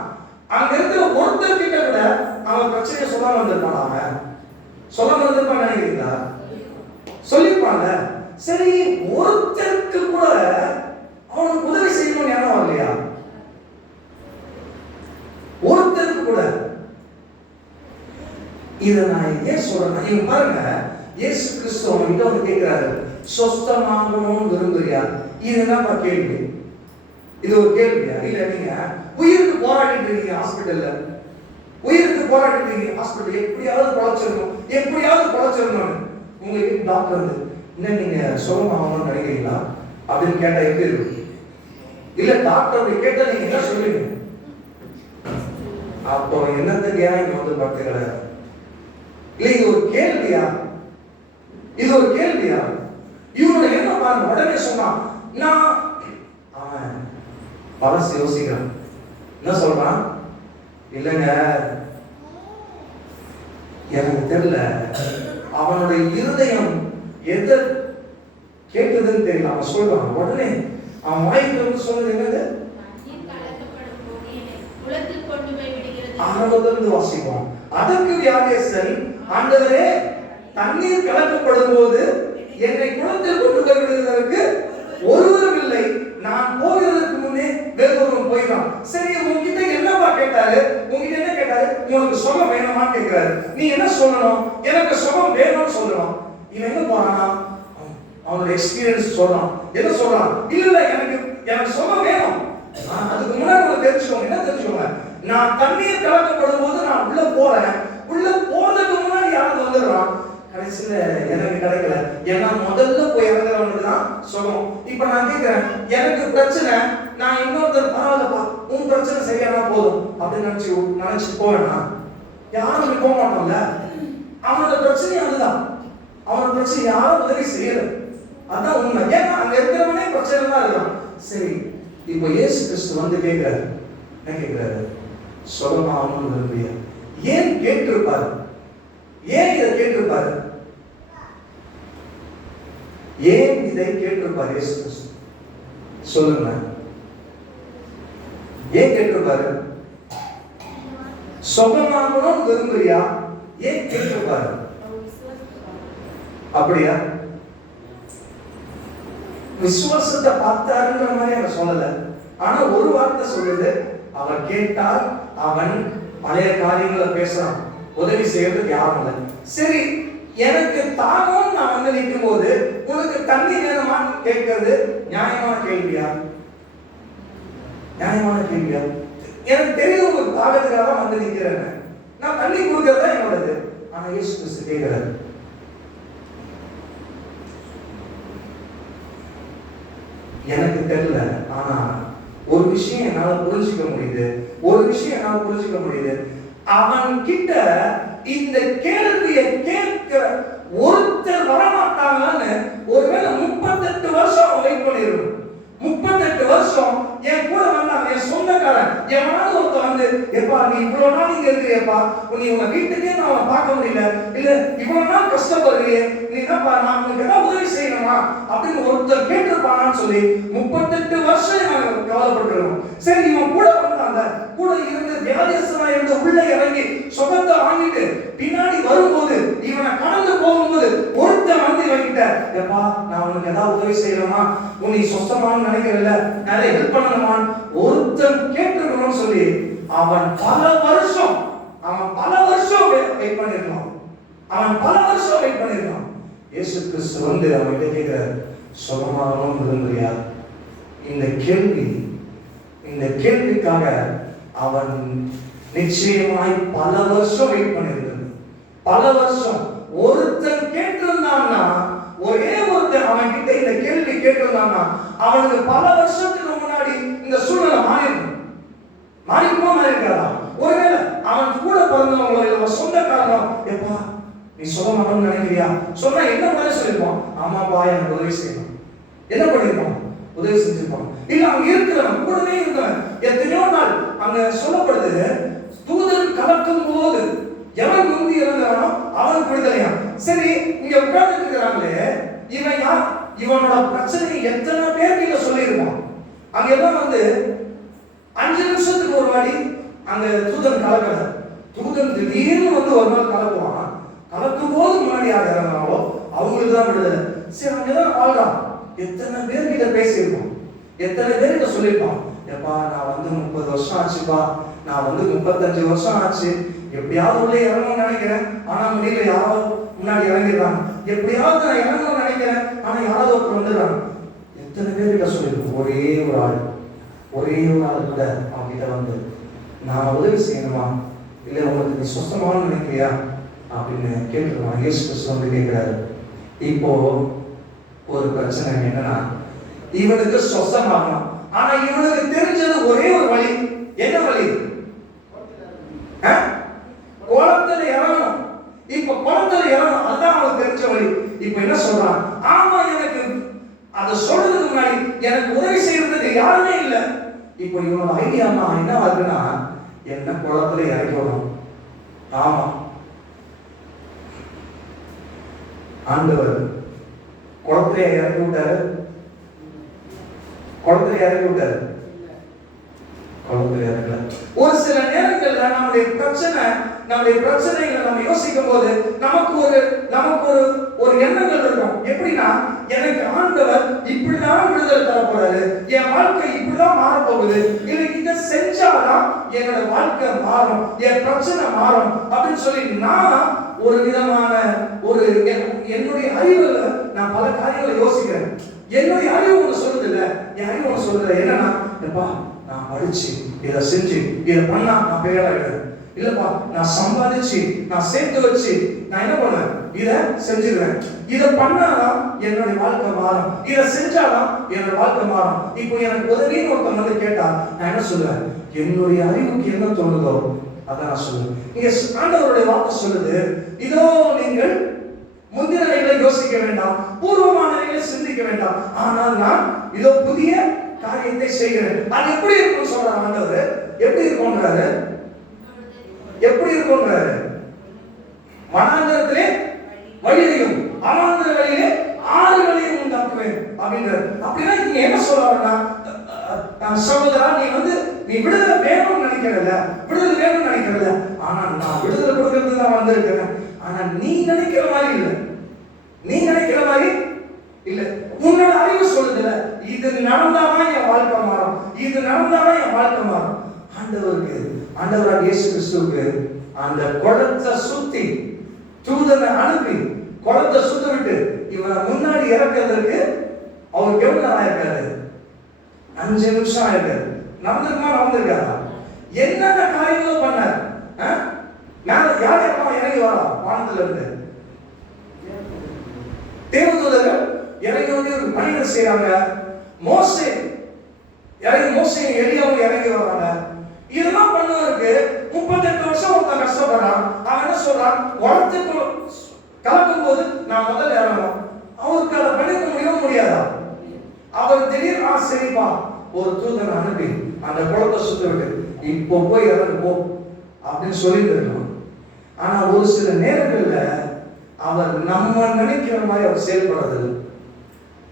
அங்க இருக்கிற ஒருத்தர்கிட்ட கூட அவன் பிரச்சனையை சொல்லாம வந்திருப்பான். அவன் சொல்லாம வந்திருப்பான் நினைக்கிறீங்களா? சொல்லிருப்பாங்க. சரி, ஒருத்தருக்கு கூட அவனுக்கு உதவி செய்யணும்னு எண்ணம் வரலையா? ஒருத்தருக்கு கூட. இதை நான் ஏன் சொல்றேன், நீங்க பாருங்க, இயேசு கிறிஸ்து அவன்கிட்ட வந்து கேட்கிறாரு, சொஸ்தமாகணும்னு விரும்புறியா? இது என்னப்பா கேள்வி? இது ஒரு கேள்வியா? இல்ல, நீங்க உயிருக்கு போராடிட்டு இருக்கீங்க ஹாஸ்பிட்டல்ல, எப்படியாவது பொழைச்சிடணும். உங்களுக்கு டாக்டர் வந்து, என்ன நீங்க சுகமாகணும்னு நினைக்கிறீங்களா அப்படின்னு கேட்டா எப்படி இருக்கு? இல்ல, டாக்டர் கேட்டா நீங்க என்ன சொல்லுவீங்க? அப்போ என்னத்துக்கு ஏன் இங்க வந்து பார்த்துக்கிறாரு? இல்ல, இது ஒரு கேள்வியா? இவனோட என்ன பாருங்க, உடனே சொன்னான், நான் அவன் பழசு யோசிக்கிறான். என்ன சொல்றான்? இல்லைங்க, எனக்கு தெரியல, அவனுடைய இருதயம் எதை கேட்குதுன்னு தெரியல. அவன் சொல்றான், உடனே அவன் வாய்க்கு வந்து சொன்னது என்னது? ஆரம்பத்திலிருந்து வாசிப்போம். அதற்கு வியாதியஸ்தன், ஆண்டவரே, தண்ணீர் கலக்கப்படும் போது என்னை குளத்தில் கொண்டு போய் விடுவதற்கு ஒருவரும் இல்லை, நான் போகிறதுக்கு முன்னே வேறொருவன் போயிடான். சரி, உங்ககிட்ட என்னப்பா கேட்டாரு? உங்ககிட்ட என்ன கேட்டாரு? உனக்கு சுகம் வேணுமான்னு கேட்கிறாரு. நீ என்ன சொல்லணும்? எனக்கு சுகம் வேணும்னு சொல்லணும். இவன் எங்க போறானா? அவனோட எக்ஸ்பீரியன்ஸ் சொல்றான். என்ன சொல்றான்? இல்ல, எனக்கு சுகம் வேணும். அதுக்கு முன்னாடி தெரிஞ்சுக்கோங்க, என்ன தெரிஞ்சுக்கோங்க, நான் தண்ணீர் கலக்கப்படும் போது நான் உள்ள போறேன். உள்ள கடைசியில எனக்கு கிடைக்கல. ஏன்னா முதல்ல போய் இறங்குறவனுக்கு தான் சுகம். இப்ப நான் கேட்கிறேன், எனக்கு பிரச்சனை, நான் இன்னொருத்தர் பரவாயில்லப்பா உன் பிரச்சனை சரியானா போதும் அப்படின்னு நினைச்சு போவேனா? யாரும் போக மாட்டோம்ல. அவனோட பிரச்சனை அதுதான். அவனோட பிரச்சனை யாரும் உதவி செய்யல. அதான் உண்மை. ஏன்னா அங்க இருக்கிறவனே பிரச்சனை தான் இருக்கான். சரி, இப்ப இயேசு கிறிஸ்து வந்து கேட்கிறாரு, என்ன கேட்கிறாரு? சுகமாகணும்னு விரும்பிய. ஏன் கேட்டிருப்பாரு? ஏன் இதை கேட்டிருப்பாரு? ஏன் இதை கேட்டிருப்பாரு இயேசு கிறிஸ்து? சொல்லுங்க, ஏன் கேட்டிருப்பாரு? சுகமாகணும்னு விரும்புறியா? ஏன் கேட்டிருப்பாரு? அப்படியா? விசுவாசத்தை பார்த்தாருன்ற மாதிரி அவன் சொல்லல. ஆனா ஒரு வார்த்தை சொல்லுது, அவன் கேட்டால் அவன் பழைய காரியங்களை பேசுறான், உதவி செய்யறதுக்கு யாரும் இல்லை. சரி, எனக்கு தாகம் நான் வந்து நிற்கும் போது உனக்கு தண்ணி வேணுமான்னு கேட்கறது நியாயமான கேள்வியா? நியாயமான கேள்வியா? எனக்கு தெரியும் உங்களுக்கு தாகத்துக்காக வந்து நிற்கிறேன், நான் தண்ணி கொடுக்கறதா என்னோடது. ஆனா இயேசு கிறிஸ்து கேட்கிறாரு, எனக்கு தெரியல, ஆனா ஒரு விஷயம் என்னால புரிஞ்சுக்க முடியுது. ஒரு விஷயம் என்னால புரிஞ்சுக்க முடியுது. அவன் கிட்ட இந்த கேள்வியை கேட்கிற ஒருத்தர் வரமாட்டாங்கன்னு ஒருவேளை 38 வருஷம் வெயிட் பண்ணிருக்கணும். 38 வருஷம் என் கூட வந்தாங்க, என் சொந்தக்காரன் எவனாவது ஒருத்தர் வந்து, எப்பா நீ இவ்வளவு நாள் இங்க இருக்கிறியப்பா, நீ உங்க வீட்டுக்கே நான் பார்க்க முடியல, இல்ல இவ்வளவு நாள் கஷ்டப்படுறியே, நீ என்னப்பா நான் உனக்கு ஏதாவது உதவி செய்யணுமா அப்படின்னு ஒருத்தர் கேட்டிருப்பானான்னு சொல்லி 38 வருஷம் நான் கவலைப்பட்டிருக்கோம். சரி, இவன் கூட வந்தாங்க, கூட இருந்து வியாதியஸ்தனா இருந்து உள்ள இறங்கி சுகத்தை வாங்கிட்டு பின்னாடி வரும்போது இவனை கடந்து போகும்போது ஒருத்தன் வந்து இவன்கிட்ட, எப்பா நான் உனக்கு ஏதாவது உதவி செய்யணுமா, நீ சொந்தமானு நினைக்கிறல்ல, நிறைய ஹெல்ப் பண்ணணுமான்னு ஒருத்தன் கேட்டிருக்கணும்னு சொல்லி அவன் பல வருஷம் வெயிட் பண்ணிருக்கான். இயேசு கிறிஸ்து வந்து அவன்கிட்ட கேட்கிறார், சுகமாகணும் விரும்புறியா? இந்த கேள்விக்காக அவன் நிச்சயமாய் பல வருஷம் வெயிட் பண்ணிருக்கான். பல வருஷம். ஒருத்தன் கேட்டிருந்தான்னா, ஒரே ஒருத்தன் அவன் கிட்ட இந்த கேள்வி கேட்டிருந்தான்னா அவனுக்கு பல வருஷத்துக்கு முன்னாடி இந்த சூழ்நிலை மாறிக்குமா இருக்காதா? ஒருவேளை அவன் கூட பிறந்தவங்களோ இல்ல சொந்தக்காரனோ, எப்பா நீ சுகமாகணும்னு நினைக்கிறியா சொன்னா என்ன மாதிரி சொல்லிருப்பான்? ஆமாப்பா எனக்கு உதவி செய்யணும். என்ன பண்ணிருப்பான்? உதவி செஞ்சிருப்பான். இல்ல அங்க இருக்கிறவன் கூடவே இருந்தவன் எத்தனையோ நாள் அங்க சொல்லப்படுது, தூதன் கலக்கும் போது எவன் முந்தி இறந்தானோ அவன் விடுதலையா. சரி, இங்க உட்கார்ந்து இருக்கிறாங்களே, இவன் யார்? இவனோட பிரச்சனை எத்தனை பேர் நீங்க சொல்லியிருப்பான்? அங்க எல்லாம் வந்து 5 நிமிஷத்துக்கு ஒரு வாடி அங்க தூதன் கலக்கல. தூதன் திடீர்னு வந்து ஒரு நாள் கலக்குவான். கலக்கும் போது முன்னாடி யார் இறங்கினாலோ அவங்களுக்கு தான் விடுதலை. சரி, அங்கதான் வாழ்றான். எத்தனை பேர்கிட்ட பேசியிருப்பான், எத்தனை பேர்கிட்ட சொல்லியிருப்பான், எப்பா நான் வந்து 30 வருஷம் ஆச்சுப்பா, நான் வந்து 35 வருஷம் ஆச்சு, எப்படியாவது உள்ளே இறங்கணும்னு நினைக்கிறேன், ஆனா முடியல, யாராவது முன்னாடி இறங்கிடுறாங்க, எப்படியாவது நான் இறங்கணும்னு நினைக்கிறேன், ஆனா யாராவது ஒருத்தர் வந்துடுறாங்க. எத்தனை பேர்கிட்ட சொல்லியிருக்கோம்? ஒரே ஒரு ஆள் கூட அவங்கிட்ட வந்து, நான் உதவி செய்யணுமா, இல்லை உங்களுக்கு நீ சொந்தமானு நினைக்கிறியா அப்படின்னு கேட்டுருவான். இயேசு கிறிஸ்து வந்து கேட்கிறாரு. இப்போ ஒரு பிரச்சனை என்னன்னா, இவனுக்கு சொந்தமாகணும், ஆனா இவனுக்கு தெரிஞ்சது ஒரே ஒரு வழி. என்ன வழி? குளத்துல இறங்கணும். இப்ப குளத்துல இறங்கணும், அதுதான் அவனுக்கு தெரிஞ்ச வழி. இப்ப என்ன சொல்றான்? ஆமா, எனக்கு அதை சொல்றதுக்கு முன்னாடி எனக்கு உதவி செய்யறதுக்கு யாருமே இல்லை. இப்ப இவனோட ஐடியா என்ன ஆகுதுன்னா, என்ன குளத்துல இறக்கணும். ஆமா, ஆண்டவர் குளத்துல இறக்கி விட்டாரு. குளத்துல இறக்கல. ஒரு சில நேரங்கள்ல நம்முடைய பிரச்சனைகளை நம்ம யோசிக்கும் போது நமக்கு ஒரு எண்ணங்கள் இருக்கும். எப்படின்னா, எனக்கு ஆண்டவர் இப்படிதான் விடுதலை தரப்போறாரு, என் வாழ்க்கை இப்படிதான் மாறப்போகுது, இல்லை இதை செஞ்சாதான் என்னோட வாழ்க்கை மாறும், என் பிரச்சனை மாறும் அப்படின்னு சொல்லி நான் ஒரு விதமான என்னுடைய அறிவுல நான் பல காரியங்களை யோசிக்கிறேன். என்னுடைய அறிவு ஒன்று சொல்லுது இல்ல, என் அறிவு ஒன்று சொல்லுது என்னன்னா, எப்பா நான் படிச்சு இதை செஞ்சு இதை பண்ணா நான் பெயராயிடுறேன், இல்லப்பா நான் சம்பாதிச்சு நான் சேர்த்து வச்சு நான் என்ன பண்ணுவேன், இதை செஞ்சிருவேன், இதை பண்ணாதான் என்னுடைய வாழ்க்கை மாறும், இதை செஞ்சாதான் என்னோட வாழ்க்கை மாறும். இப்போ எனக்கு உதவின்னு ஒருத்தன் வந்து கேட்டா நான் என்ன சொல்லுவேன்? என்னுடைய அறிவுக்கு என்ன தோணுதோ அதான் நான் சொல்லுவேன். இங்க ஆண்டவருடைய வார்த்தை சொல்லுது, இதோ நீங்கள் முந்தின நிலைகளை யோசிக்க வேண்டாம், பூர்வமான நிலைகளை சிந்திக்க வேண்டாம், ஆனால் நான் இதோ புதிய காரியத்தை செய்கிறேன். அது எப்படி இருக்கும் சொல்றாரு ஆண்டவர். எப்படி இருக்கும்ன்றாரு? எப்படி இருக்கும்ன்றாரு? வனாந்தரத்திலே வழியையும் அவாந்தர வழியிலே ஆறுகளையும் உண்டாக்குவேன் அப்படின்றாரு. அப்படின்னா இங்க என்ன சொல்றாருன்னா, சகோதரா, நீ விடுதலை வேணும்னு நினைக்கிறல, விடுதலை வேணும்னு நினைக்கிறல, ஆனா நான் விடுதலை கொடுக்கறது தான் வந்திருக்கிறேன். ஆனா நீ நினைக்கிற மாதிரி இல்லை, நீ நினைக்கிற மாதிரி இல்ல. உன்னோட அறிவு சொல்லுதுல, இது நடந்தாதான் என் வாழ்க்கை மாறும், இது நடந்தாதான் என் வாழ்க்கை மாறும். ஆண்டவராக இயேசு கிறிஸ்துவுக்கு அந்த குளத்தை சுத்தி தூதனை அனுப்பி குளத்தை சுத்த விட்டு இவனை முன்னாடி இறக்கிறதுக்கு அவருக்கு எவ்வளவு நேரம் ஆயிருக்காரு? 5 நிமிஷம் ஆயிருக்காரு. நடந்திருக்காரா? என்னென்ன காரியங்களும் பண்ணார். யார் எப்ப இறங்கி வரா? வானத்துல இருந்து தேவதூதர்கள் இறங்கி வந்து ஒரு பணிகளை செய்யறாங்க. மோசே எலியாவும் இறங்கி வர்றாங்க. இதெல்லாம் பண்ணுவதற்கு 38 வருஷம் ஒருத்தன் கஷ்டப்படுறான். அவன் என்ன சொல்றான்? குளத்துக்கு கலக்கும் போது நான் முதல்ல இறங்கணும். அவருக்கு அதை பண்ணிக்க முடியாதா? அவர் திடீர்னு சரிப்பா ஒரு தூதனை அனுப்பி அந்த குளத்தை சுத்த விட்டு இப்போ போய் இறந்து போ அப்படின்னு சொல்லிட்டு இருக்கணும். ஆனா ஒரு சில நேரங்கள்ல அவர் நம்ம நினைக்கிற மாதிரி அவர் செயல்படுறது.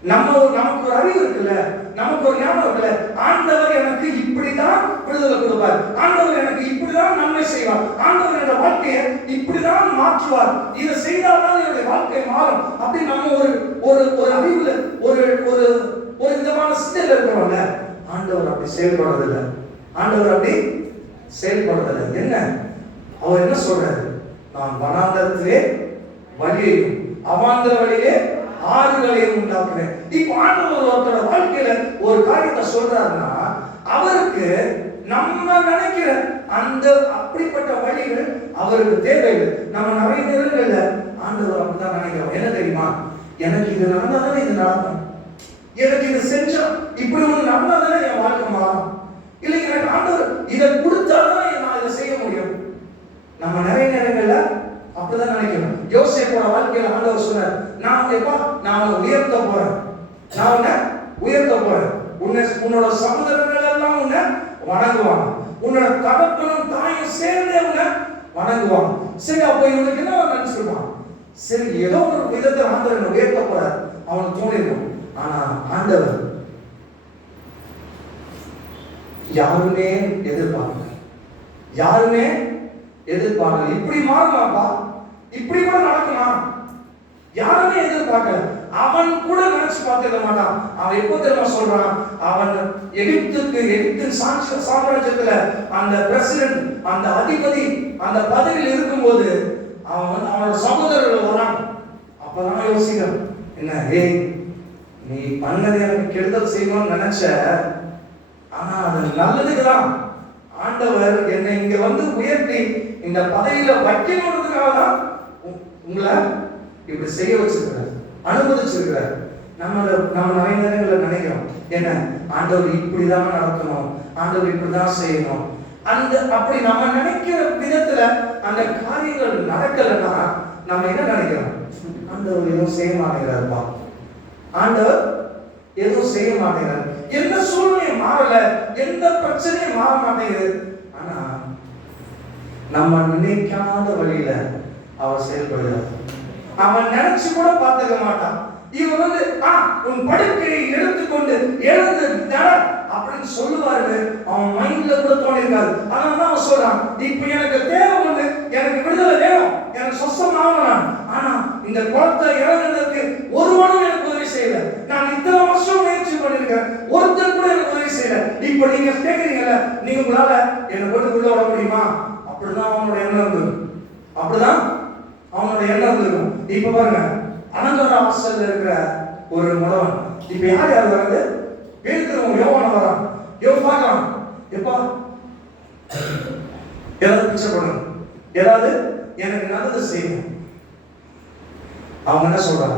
நமக்கு ஒரு அறிவு இருக்குல்ல, நமக்கு ஒரு ஞாபகம் இருக்குல்ல, ஆண்டவர் எனக்கு இப்படிதான் விடுதலை கொடுப்பார், ஆண்டவர் எனக்கு இப்படிதான் நன்மை செய்வார், ஆண்டவர் என்னோட வாழ்க்கையை இப்படிதான் மாற்றுவார், இதை செய்தால்தான் என்னுடைய வாழ்க்கை மாறும் அப்படி நம்ம ஒரு அறிவுல ஒரு விதமான சிந்தையில இருக்கிறோம்ல. ஆண்டவர் அப்படி செயல்படுறதில்லை. ஆண்டவர் அப்படி செயல்படுறதில்லை. என்ன அவர் என்ன சொல்றாரு? நான் வனாந்தரத்திலே வழியையும் அவாந்தர வழியிலே ஆறுகளையும் உண்டாக்குறேன். இப்ப ஆண்டவர் ஒருத்தரோட வாழ்க்கையில ஒரு காரியத்தை சொல்றாருன்னா, அவருக்கு நம்ம நினைக்கிற அந்த அப்படிப்பட்ட வழிகள் அவருக்கு தேவையில்லை. நம்ம நிறைய நேரங்கள்ல ஆண்டவர் அப்படிதான் நினைக்கிறோம். என்ன தெரியுமா? எனக்கு இது நடந்தாதானே இது நடக்கும், எனக்கு இது செஞ்சா இப்படி ஒண்ணு நடந்தாதானே என் வாழ்க்கை மாறும், இல்லை எனக்கு ஆண்டவர் இதை கொடுத்தாதான் நான் இதை செய்ய முடியும். நம்ம நிறைய நேரங்கள்ல அப்படிதான் நினைக்கிறோம். யோசேப்போட வாழ்க்கையில ஆண்டவர் சொன்னார், நான் உன்னை உயர்த்த போறேன், நான் உன்னை உயர்த்த போறேன், உன்னோட சகோதரர்கள் எல்லாம் உன்னை வணங்குவாங்க, உன்னோட தகப்பனும் தாயும் சேர்ந்து உன்னை வணங்குவாங்க. சரி, அப்ப இவனுக்கு என்ன நினைச்சிருப்பான்? சரி, ஏதோ ஒரு விதத்தை ஆண்டவர் உயர்த்த போறார் அவனுக்கு தோணிருக்கும். ஆனா ஆண்டவர் யாருமே எதிர்பார்க்கல. இப்படி மாறுமாப்பா, இப்படி கூட நடக்குமா? யாருமே எதிர்பார்க்கல. அவன் கூட நினைச்சு பார்த்திருக்க மாட்டான். அவன் எப்போ தெரியுமா சொல்றான்? அவன் எகிப்தின் சாம்ராஜ்யத்துல அந்த பிரசிடென்ட், அந்த அதிபதி, அந்த பதவியில் இருக்கும்போது அவனோட சகோதரர்கள் வரான். அப்பதான் யோசிக்கிறான், என்ன நீ பண்ணது எனக்கு கெடுதல் செய்யணும்னு நினைச்ச, ஆனா அது நல்லதுக்குதான். ஆண்டவர் என்னை இங்க வந்து உயர்த்தி இந்த பதவியில வைக்கணுன்றதுக்காக தான் உங்களை இப்படி செய்ய வச்சிருக்கிறார், அனுமதிச்சிருக்கிறார். நம்ம நிறைய நேரங்களில் நினைக்கிறோம், என்ன ஆண்டவர் இப்படிதான் நடத்தணும், ஆண்டவர் இப்படிதான் செய்யணும். அப்படி நம்ம நினைக்கிற விதத்துல அந்த காரியங்கள் நடக்கலைன்னா நம்ம என்ன நினைக்கிறோம்? ஆண்டவர் எதுவும் செய்ய மாட்டேங்கிறாருப்பா, ஆண்டவர் எதுவும் செய்ய மாட்டேங்கிறார், எந்த சூழ்நிலையும் மாறல, எந்த பிரச்சனையும் மாற மாட்டேங்குது. ஆனா நம்ம நினைக்காத வழியில அவர் செயல்படுகிறார். அவன் நினைச்சு கூட பார்த்துக்க மாட்டான். இவன் வந்து உன் படுக்கையை எடுத்துக்கொண்டு எழுந்து நட அப்படின்னு சொல்லுவாரு. அவன் மைண்ட்ல கூட தோணிருக்காது. அதனால அவன் சொல்றான், இப்ப எனக்கு தேவை ஒண்ணு, எனக்கு விடுதலை வேணும், எனக்கு சொசம் ஆகணும். ஆனா இந்த குளத்தை இறங்குறதுக்கு ஒருவனும் எனக்கு உதவி செய்யல. நான் இத்தனை வருஷம் முயற்சி பண்ணிருக்கேன், ஒருத்தர் கூட எனக்கு உதவி செய்யல. இப்ப நீங்க கேக்குறீங்கல்ல, நீங்க உங்களால என்னை போட்டு உள்ள விட முடியுமா? அப்படிதான் அவனோட எண்ணம் இருந்தது. அப்படிதான் அவனோட எண்ணம் இருந்திருக்கும். இப்ப பாருங்க, அனந்தர வாசல்ல இருக்கிற ஒரு முடவன் இப்ப யார் வராது? பேதுரு யோவான் வரான். பார்க்கலாம், எப்பா ஏதாவது பிச்சை பண்ணணும், ஏதாவது எனக்கு நல்லது செய்யணும். அவங்க என்ன சொல்றாங்க?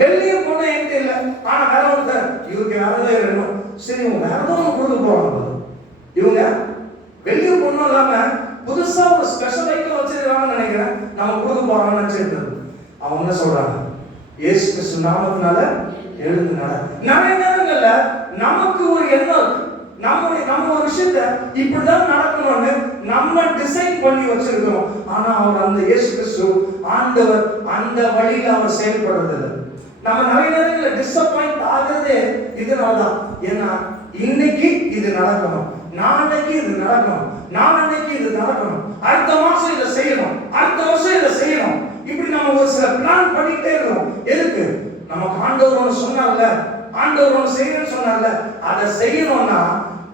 வெள்ளிய பொண்ணு என்கிட்ட இல்லை, ஆனா வேற ஒருத்தர் இவருக்கு வேறதே வேணும், சரி இவங்க வேற ஏதோ கொடுக்க போறாங்க. இவங்க வெள்ளிய பொண்ணும் இல்லாம புதுசா ஒரு ஸ்பெஷல் ஐட்டம் வச்சிருக்காங்கன்னு நினைக்கிறேன், நம்ம கொடுக்க போறாங்கன்னு நினைச்சிருந்தது. அவங்க என்ன சொல்றாங்க? இயேசு கிறிஸ்து நாமத்தினால எழுந்து நட. நிறைய நேரங்கள்ல நமக்கு ஒரு எண்ணம் இருக்கு, நம்ம ஒரு விஷயத்த இப்படிதான் நடக்கணும்னு நம்ம டிசைன் பண்ணி வச்சிருக்கிறோம். ஆனா அவர் அந்த இயேசு கிறிஸ்து ஆண்டவர் அந்த வழியில அவர் செயல்படுறதில்லை. நம்ம நிறைய நேரங்களில் டிசப்பாயிண்ட் ஆகுறதே இதனால்தான். ஏன்னா இன்னைக்கு இது நடக்கணும், நாளைக்கு இது நடக்கணும், நாளைக்கு இது நடக்கணும், அடுத்த மாசம் இதை செய்யணும், அடுத்த வருஷம் இதை செய்யணும். இப்படி நம்ம ஒரு சில பிளான் பண்ணிட்டே இருக்கோம். எதுக்கு? நமக்கு ஆண்டவர் ஒன்று சொன்னார்ல, ஆண்டவர் ஒன்று செய்யணும்னு சொன்னார்ல, அதை செய்யணும்னா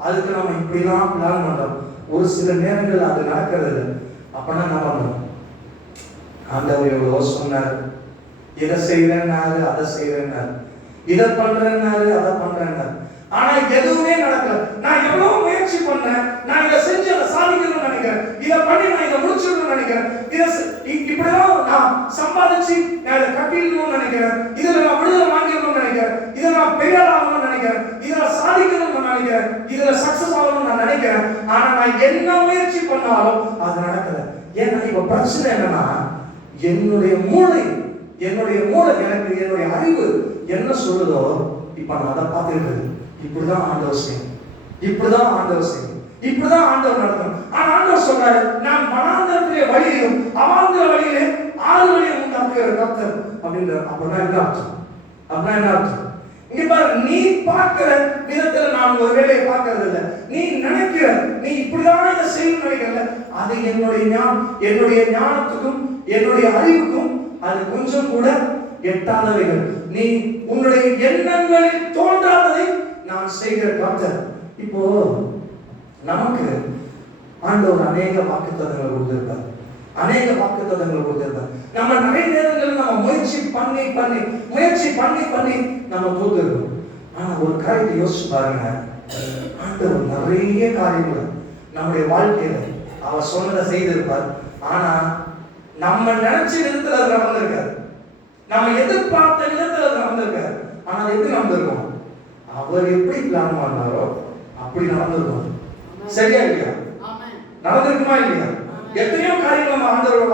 அதுக்கு நம்ம இப்படிலாம் பிளான் பண்றோம். ஒரு சில நேரங்கள் அது நடக்கிறது இல்லை. அப்பனா என்ன பண்ணணும்? ஆண்டவர் எவ்வளோ சொன்னார், இதை செய்யறேன்னாரு, அதை செய்யறேன்னாரு, இதை பண்றேன்னாரு, அதை பண்றேன்னாரு. ஆனா எதுவுமே நடக்கல. நான் எவ்வளவு முயற்சி பண்ணேன், நான் இதை செஞ்சு அதை சாதிக்கணும்னு நினைக்கிறேன், இதை பண்ணி நான் இதை முடிச்சிடணும்னு நினைக்கிறேன், இப்படிதான் நான் சம்பாதிச்சு நான் இதை கட்டிடணும்னு நினைக்கிறேன், இதுல நான் விடுதலை வாங்கிடணும்னு நினைக்கிறேன், இதை நான் பெரிய ஆகணும்னு நினைக்கிறேன், இதுல சாதிக்கணும்னு நினைக்கிறேன், இதுல சக்சஸ் ஆகணும்னு நான் நினைக்கிறேன். ஆனா நான் என்ன முயற்சி பண்ணாலும் அது நடக்கல. ஏன்னா இப்ப பிரச்சனை என்னன்னா, என்னுடைய மூளை எனக்கு என்னுடைய அறிவு என்ன சொல்லுதோ இப்ப நான் அதை பார்த்துருக்கேன். இப்படிதான் ஆண்டவர் செய்யும், இப்படிதான் ஆண்டவர் செய்யும், இப்படிதான் ஆண்டவர் நடத்தணும். ஆனா ஆண்டவர் சொல்றாரு, நான் வனாந்தரத்திலே வழியிலும் அவாந்தர வழியிலே 6 வழியை உண்டாக்குகிற கர்த்தர் அப்படின்ற. அப்படின்னா என்ன அர்த்தம்? அப்படின்னா என்ன அர்த்தம்? இங்க பாரு, நீ பார்க்கிற விதத்துல நான் ஒரு வேலையை பார்க்கறது இல்லை. நீ நினைக்கிற, நீ இப்படிதான் இதை செய்யணும்னு நினைக்கிறல, அது என்னுடைய ஞானத்துக்கும் என்னுடைய அறிவுக்கும் அது கொஞ்சம் கூட எட்டாதவைகள். நீ உன்னுடைய எண்ணங்களில் தோன்றாததை நான் செய்கிற கர்த்தர். இப்போ நமக்கு ஆண்டவர் அநேக வாக்குத்தத்தங்களை கொடுத்திருக்கார், அநேக வாக்குத்தத்தங்களை கொடுத்திருக்கார். நம்ம நிறைய நேரங்களில் நம்ம முயற்சி பண்ணி நம்ம தோத்துருக்கோம். ஆனா ஒரு காரியத்தை யோசிச்சு பாருங்க, ஆண்டவர் நிறைய காரியங்களை நம்முடைய வாழ்க்கையில அவர் சொன்னதை செய்திருப்பார். ஆனா நம்ம நினைச்ச விதத்துல அது நடந்திருக்காரு, நம்ம எதிர்பார்த்த விதத்துல அது நடந்திருக்காரு. ஆனா அது எப்படி நடந்திருக்கும்? அவர் எப்படி பிளான் பண்ணாரோ அப்படி நடந்திருக்கும். சரியா இல்லையா? நடந்திருக்குமா இல்லையா? எத்தனையோ காரியங்கள் நம்ம ஆண்டவரோட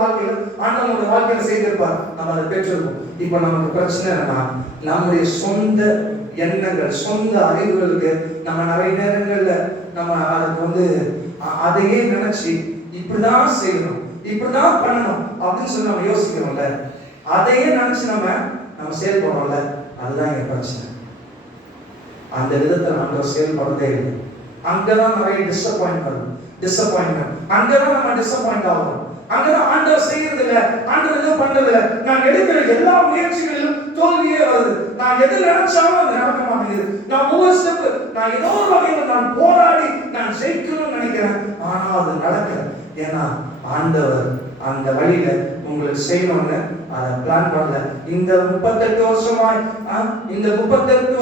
வாழ்க்கையில செய்திருப்பார், நம்ம அதை பெற்றிருக்கோம். இப்ப நமக்கு பிரச்சனை என்னன்னா, நம்முடைய சொந்த எண்ணங்கள், சொந்த அறிவுகளுக்கு நம்ம நிறைய நேரங்கள்ல நம்ம அதுக்கு அதையே நினைச்சு இப்படிதான் செய்யணும், இப்படிதான் பண்ணணும் அப்படின்னு சொல்லி நம்ம யோசிக்கிறோம்ல, அதையே நினைச்சு நம்ம செயல்படுறோம்ல, அதுதான் எங்க பிரச்சனை. அந்த விதத்துல நம்ம செயல்படுறதே இல்லை. அங்கதான் நிறைய டிசப்பாயின்மெண்ட், அங்கதான் நம்ம டிசப்பாயிண்ட் ஆகும். அங்கதான் ஆண்டவர் செய்யறது இல்லை, ஆண்டவர் எதுவும் பண்றது இல்லை. நான் எடுக்கிற எல்லா முயற்சிகளிலும் தோல்வியே வருது. நான் எது நினைச்சாலும் அது நடக்க மாட்டேங்குது. நான் ஒவ்வொரு ஸ்டெப் நான் ஏதோ ஒரு வகையில் நான் போராடி நான் ஜெயிக்கணும்னு நினைக்கிறேன், ஆனா அது நடக்கல. ஏன்னா ஆண்டவர் அந்த வழியில உங்களுக்கு செய்யணும்னு அதை பிளான் பண்ணல. இந்த 38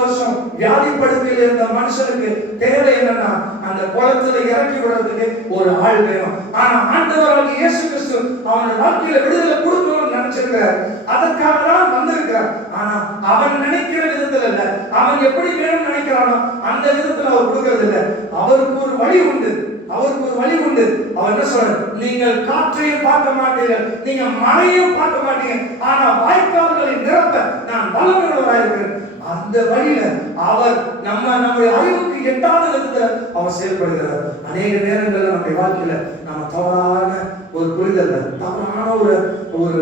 வருஷம் வியாதி படுக்கையில் இருந்த மனுஷனுக்கு தேவை என்னன்னா, அந்த குளத்துல இறக்கி விடுறதுக்கு ஒரு ஆள் வேணும். ஆனா ஆண்டவராகிய இயேசு கிறிஸ்து அவனுடைய வாழ்க்கையில விடுதலை கொடுக்கணும்னு நினைச்சிருக்கிறார், அதற்காக தான் வந்திருக்கிறார். ஆனா அவன் நினைக்கிற விதத்துல இல்ல, அவன் எப்படி வேணும்னு நினைக்கிறானோ அந்த விதத்துல அவர் கொடுக்கறது இல்லை. அவருக்கு ஒரு வழி உண்டு. அவர் என்ன சொல்றார்? நீங்கள் காற்றையும் பார்க்க மாட்டீர்கள், நீங்க மழையும் பார்க்க மாட்டீங்க, ஆனா வாய்க்கால்களை நிரப்ப நான் வல்லமையுள்ளவராக இருக்கிறேன். அந்த வழியில அவர் நம்முடைய அறிவுக்கு எட்டாத விதத்துல அவர் செயல்படுகிறார். அநேக நேரங்கள்ல நம்முடைய வாழ்க்கையில நம்ம தவறான ஒரு புரிதல்ல, தவறான ஒரு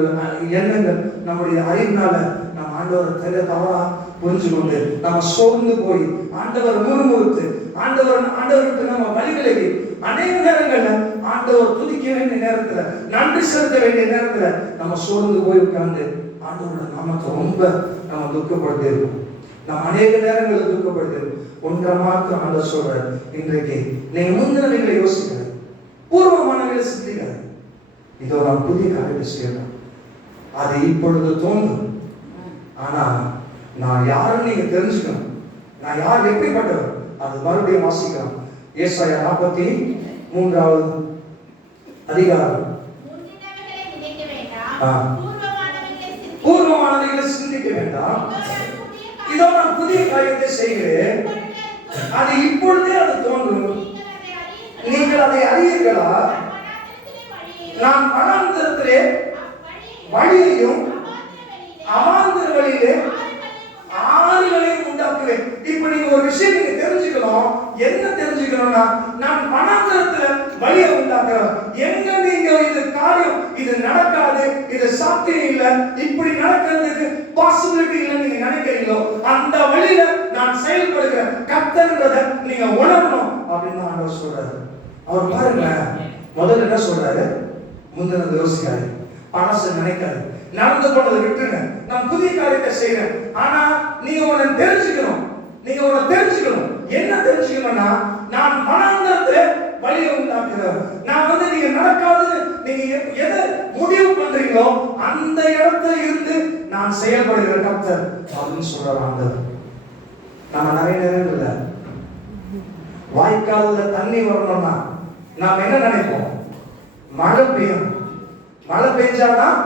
எண்ணங்கள் நம்முடைய அறிவினால நம்ம ஆண்டவரை தவறா புரிஞ்சு கொண்டு நம்ம சோர்ந்து போய் ஆண்டவர் முறுமுறுத்து ஆண்டவருக்கு நம்ம வழிவிலகி அநேக நேரங்கள்ல ஆண்டவர் துதிக்க வேண்டிய நேரத்துல, நன்றி செலுத்த வேண்டிய நேரத்துல நம்ம சோர்ந்து போய் உட்கார்ந்து ஆண்டவரோட நாமத்தை ரொம்ப நம்ம துக்கப்படுத்தி இருக்கோம். நம்ம அநேக நேரங்களில் துக்கப்படுத்தி இருக்கோம். ஒன்றை மாத்திரம் ஆண்டவர் சொல்றாரு, இன்றைக்கு நீங்க முந்தினவைகளை யோசிக்கிறது, பூர்வமானவைகளை சிந்திக்கிறது, இதோ நான் புதிய காரியத்தை செய்யணும், அது இப்பொழுது தோன்றும். ஆனா நான் யாருன்னு நீங்க தெரிஞ்சுக்கணும், நான் யார் எப்படிப்பட்டவர், அது மறுபடியும் வாசிக்கலாம். ஏசாயா 43வது அதிகாரம். பூர்வமானவைகளை சிந்திக்க வேண்டாம். இதோ நான் புதிய காரியத்தை செய்கிறேன், அது இப்பொழுதே அது தோன்றும், நீங்கள் அதை அறியீர்களா? நான் வனாந்திரத்திலே வழியையும் அவாந்தர வழியிலே ஆறுகளையும் உண்டாக்குவேன். இப்ப நீங்க ஒரு விஷயம் நீங்க தெரிஞ்சுக்கணும். என்ன தெரிஞ்சுக்கணும்னா, நான் வனாந்திரத்துல வழியை உண்டாக்குறேன். எங்க நீங்க இது காரியம் இது நடக்காது, இது சாத்தியம் இல்ல, இப்படி நடக்கிறதுக்கு பாசிபிலிட்டி இல்ல நீங்க நினைக்கிறீங்களோ, அந்த வழியில நான் செயல்படுகிற கர்த்தர்ன்றதை நீங்க உணரணும் அப்படின்னு ஆண்டவர் சொல்றாரு. அவர் பாருங்க, முதல்ல என்ன சொல்றாரு? முந்தினது யோசிக்காது, பழச நினைக்காது, நடந்து போனதை விட்டுருங்க, நான் புதிய காரியத்தை செய்யறேன். ஆனா நீங்க உன்னை தெரிஞ்சுக்கணும். நீங்க உன்னை தெரிஞ்சுக்கணும். என்ன தெரிஞ்சுக்கணும்னா, நான் வனாந்திரத்துல வழியை உண்டாக்குறேன். நான் நீங்க நடக்காது, நீங்க எதை முடிவு பண்றீங்களோ அந்த இடத்துல இருந்து நான் செயல்படுகிற கர்த்தர் அப்படின்னு சொல்றாங்க. நம்ம நிறைய நேரம் இல்ல, வாய்க்கால்ல தண்ணி வரணும்னா நாம் என்ன நினைப்போம்? மழை பெய்யும். மழை பெய்ஞ்சாதான்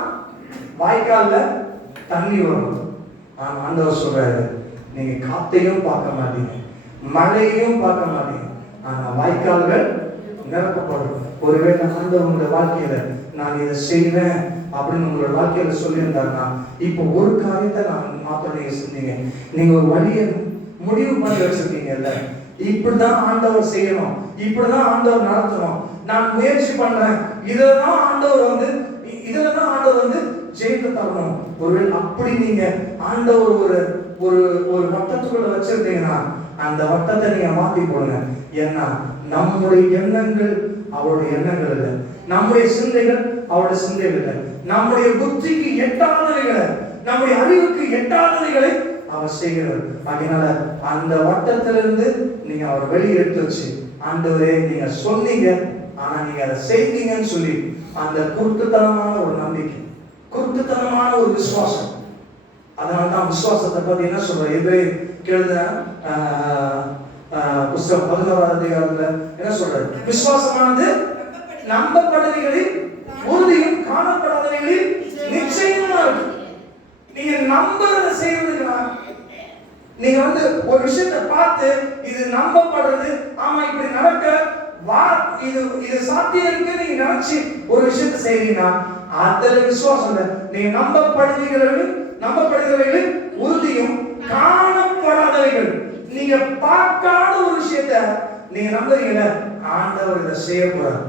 வாய்க்கால்ல தண்ணி வரும். ஆனா ஆண்டவர் சொல்றாரு, நீங்க காத்தையும் பார்க்க மாட்டீங்க, மழையையும் பார்க்க மாட்டீங்க, ஆனா வாய்க்கால்கள் நிரப்பப்படும். ஒருவேளை ஆண்டவர் உங்களுடைய வாழ்க்கையில நான் இதை செய்வேன் அப்படின்னு உங்களோட வாழ்க்கையில சொல்லியிருந்தாருன்னா, இப்போ ஒரு காரியத்தை நான் மாத்திரம் நீங்க செஞ்சீங்க. நீங்க ஒரு வழியை முடிவு பண்ணி வச்சிருக்கீங்கல்ல, இப்படிதான் ஆண்டவர் செய்யணும், இப்படிதான் ஆண்டவர் நடத்தணும், நான் முயற்சி பண்றேன், இதுலதான் ஆண்டவர் இதுலதான் ஆண்டவர் ஜெயித்து தரணும். ஒருவேளை அப்படி நீங்க ஆண்டவர் ஒரு ஒரு ஒரு வட்டத்துக்குள்ள வச்சிருந்தீங்கன்னா, அந்த வட்டத்தை நீங்க மாத்தி போடுங்க. ஏன்னா நம்முடைய எண்ணங்கள் அவருடைய எண்ணங்கள் இல்லை, நம்முடைய சிந்தைகள் அவருடைய சிந்தைகள் இல்லை, நம்முடைய புத்திக்கு எட்டாதவைகளை, நம்முடைய அறிவுக்கு எட்டாதவைகளை அவர் செய்கிறார். அதனால அந்த வட்டத்திலிருந்து நீங்க அவர் வெளியே எடுத்து வச்சு, ஆண்டவரே நீங்க சொன்னீங்க, ஆனா நீங்க அதை செய்தீங்கன்னு சொல்லி அந்த குருட்டுத்தனமான ஒரு நம்பிக்கை, குருட்டுத்தனமான ஒரு விசுவாசம். அதனால்தான் விசுவாசத்தை பத்தி என்ன சொல்ற எபிரேயர் எழுதின புஸ்தகம் 11வது அதிகாரத்துல என்ன சொல்றாரு? விசுவாசமானது நம்பப்படுவவைகளில் உறுதியும் காணப்படாதவைகளில் நிச்சயமா இருக்கு. நீங்க நம்புறத செய்யறதுக்குன்னா, நீங்க ஒரு விஷயத்தை பார்த்து இது நம்பப்படுறது, ஆமா இப்படி நடக்க இது சாத்தியம் இருக்கு நீங்க நினைச்சு ஒரு விஷயத்தை செய்றீங்கன்னா அதுல விசுவாசம் இல்லை. நீங்க நம்பப்படுகிறவைகளில் உறுதியும் காணப்படாதவைகள், நீங்க பார்க்காத ஒரு விஷயத்தை நீங்க நம்புறீங்கல்ல, ஆண்டவர் இதை செய்ய போறார்.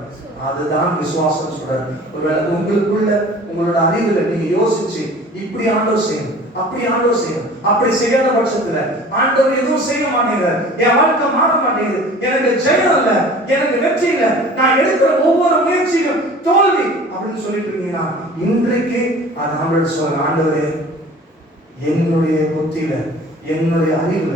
அதுதான் விசுவாசம் சொல்றாரு. ஒருவேளை உங்களுக்குள்ள உங்களோட அறிவுல நீங்க யோசிச்சு இப்படி ஆண்டவர் செய்யணும், அப்படி ஆண்டவர் செய்யணும், அப்படி செய்யாத பட்சத்துல ஆண்டவர் எதுவும் செய்ய மாட்டேங்கிறார், என் வாழ்க்கை மாற மாட்டேங்குது, எனக்கு ஜெயம் இல்ல, எனக்கு வெற்றி இல்ல, நான் எடுக்கிற ஒவ்வொரு முயற்சியும் தோல்வி அப்படின்னு சொல்லிட்டு இருக்கீங்கன்னா, இன்றைக்கு அது ஆண்டவர் சொல்ற, ஆண்டவரே என்னுடைய புத்தியில, என்னுடைய அறிவுல,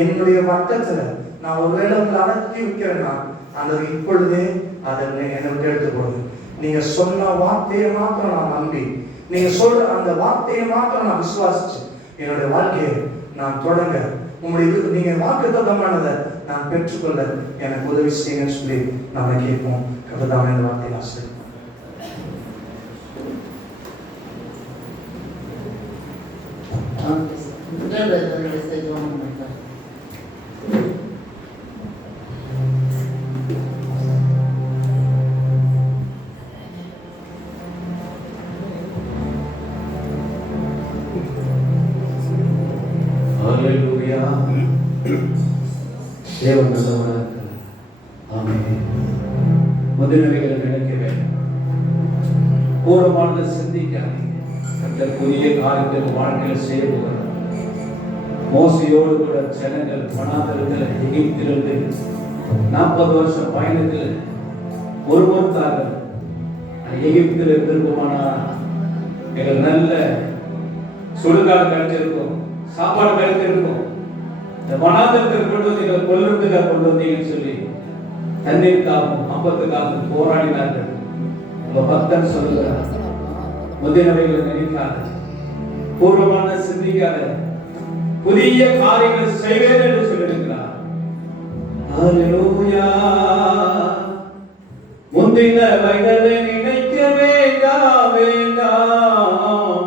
என்னுடைய வட்டத்துல நான் ஒருவேளை உங்களை அடக்கி வைக்கிறேன்னா, ஆண்டவர் இப்பொழுதே அதை என்னை விட்டு எடுத்து போடுது. நீங்க சொன்ன வார்த்தையை மாத்திரம் நான் நம்பி, நீங்க சொல்ற அந்த வார்த்தையை மாத்திரம் நான் விசுவாசிச்சு என்னுடைய வாழ்க்கையை நான் தொடங்க, உங்களுடைய நீங்க வாக்குத்தத்தமானதை நான் பெற்றுக்கொள்ள எனக்கு உதவி செய்யுங்கன்னு சொல்லி நாம கேட்போம். கர்த்தர் இந்த வார்த்தையை ஆசீர்வதிப்பார். தேவன் நல்லவராக இருக்கிறார். ஆமென். முதலில் நினைக்க வேண்டும், பூர்வமானதை சிந்திக்காதீங்க. கர்த்தர் புதிய காரியத்தை வாழ்க்கையில் செய்ய போகிறார். மோசையோடு கூட ஜனங்கள் வனாந்திரத்தில் எகிப்திலிருந்து 40 வருஷம் பயணத்தில் ஒருவருக்காக எகிப்தில் இருந்திருக்குமானால் எங்கள் நல்ல சுடுகாடு கிடைச்சிருக்கும், சாப்பாடு கிடைச்சிருக்கும். இந்த வனாந்திரத்தில் கொண்டு வந்து கொல்லுறதுக்காக கொண்டு வந்தீங்கன்னு சொல்லி தண்ணீருக்காகவும் அப்பத்துக்காகவும் போராடினார்கள். பக்தன் சொல்லுகிறார், முதினவைகளை நினைக்காத, பூர்வமான சிந்திக்காத, புதிய காரியங்கள் செய்வேன் என்று சொல்லியிருக்கிறார். ஹல்லேலூயா. முந்தின வயதை நினைக்க வேண்டாம்,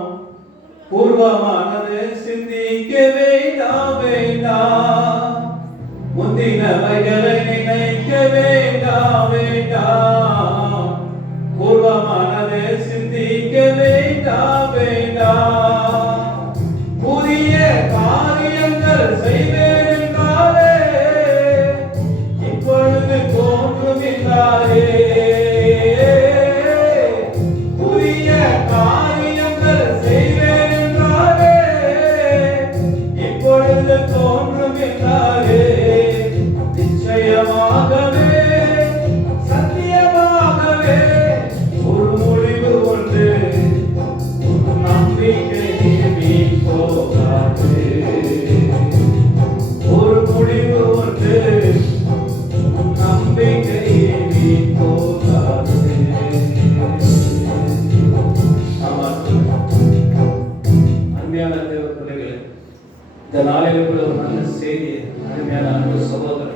நாளில் கூட ஒரு நல்ல செய்தி அருமையான அன்பு சகோதரர்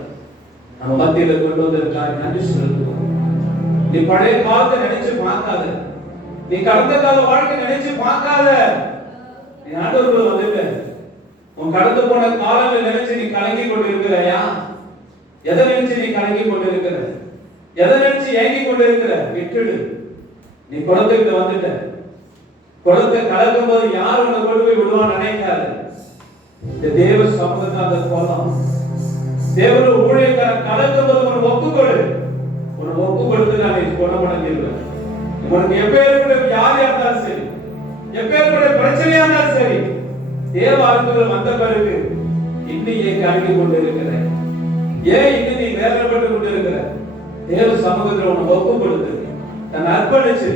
நம்ம மத்தியில கொண்டு வந்திருக்காரு. நன்றி சொல்லுவோம். நீ பழைய காலத்தை நினைச்சு பார்க்காத, நீ கடந்த கால வாழ்க்கை நினைச்சு பார்க்காத. நீ ஆண்டவர்கள் வந்துட்ட உன் கடந்து போன காலங்களை நினைச்சு நீ கலங்கி கொண்டு இருக்கிறையா? எதை நினைச்சு நீ கலங்கி கொண்டு இருக்கிற? எதை நினைச்சு ஏங்கி கொண்டு இருக்கிற? விட்டுடு. நீ குளத்துக்கிட்ட வந்துட்ட. குளத்தை கலக்கும் போது யார் உன்னை கொண்டு போய் விடுவான்னு நினைக்காது. இந்த தேவ சமூகத்தை அந்த குளம் தேவனோட ஊழியக்கார கலக்கும் போது உன்னை ஒப்புக்கொடு. உன்னை ஒப்பு கொடுத்து நான் குணமடைஞ்சிருவேன். உனக்கு எப்பேற்பட்ட வியாதியா இருந்தாலும் சரி, எப்பேற்பட்ட பிரச்சனையா இருந்தாலும் சரி, தேவ அற்புதம் வந்த பிறகு இன்னும் ஏன் கலங்கி கொண்டு இருக்கிறேன்? ஏன் இன்னும் நீ வேதனைப்பட்டு கொண்டு இருக்கிற? தேவ சமூகத்தில் உன்னை ஒப்பு கொடுத்து தன்னை அர்ப்பணிச்சு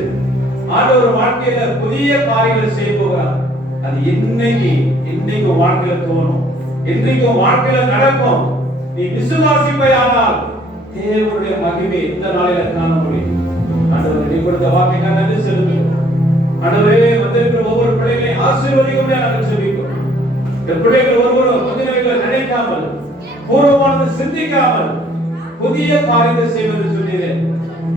ஆண்டவர் வாழ்க்கையில புதிய காரியங்களை செய்ய போகிறார். அது இன்னைக்கு வாழ்க்கையில தோணும், இன்னைக்கு வாழ்க்கையில நடக்கும். நீ விசுவாசிப்பையானால் தேவனுடைய மகிமை இந்த நாளில காண முடியும். ஆண்டவர் நீ கொடுத்த வார்த்தைக்கு நன்றி செலுத்துகிறோம். ஆண்டவரே, வந்திருக்கிற ஒவ்வொரு பிள்ளைகளையும் ஆசீர்வதிக்கும் நாங்கள் சொல்லிக்கிறோம். இந்த பிள்ளைகள் ஒவ்வொரு கொஞ்ச நினைக்காமல் பூர்வமானது சிந்திக்காமல் புதிய காரியத்தை செய்வது சொன்னீரே.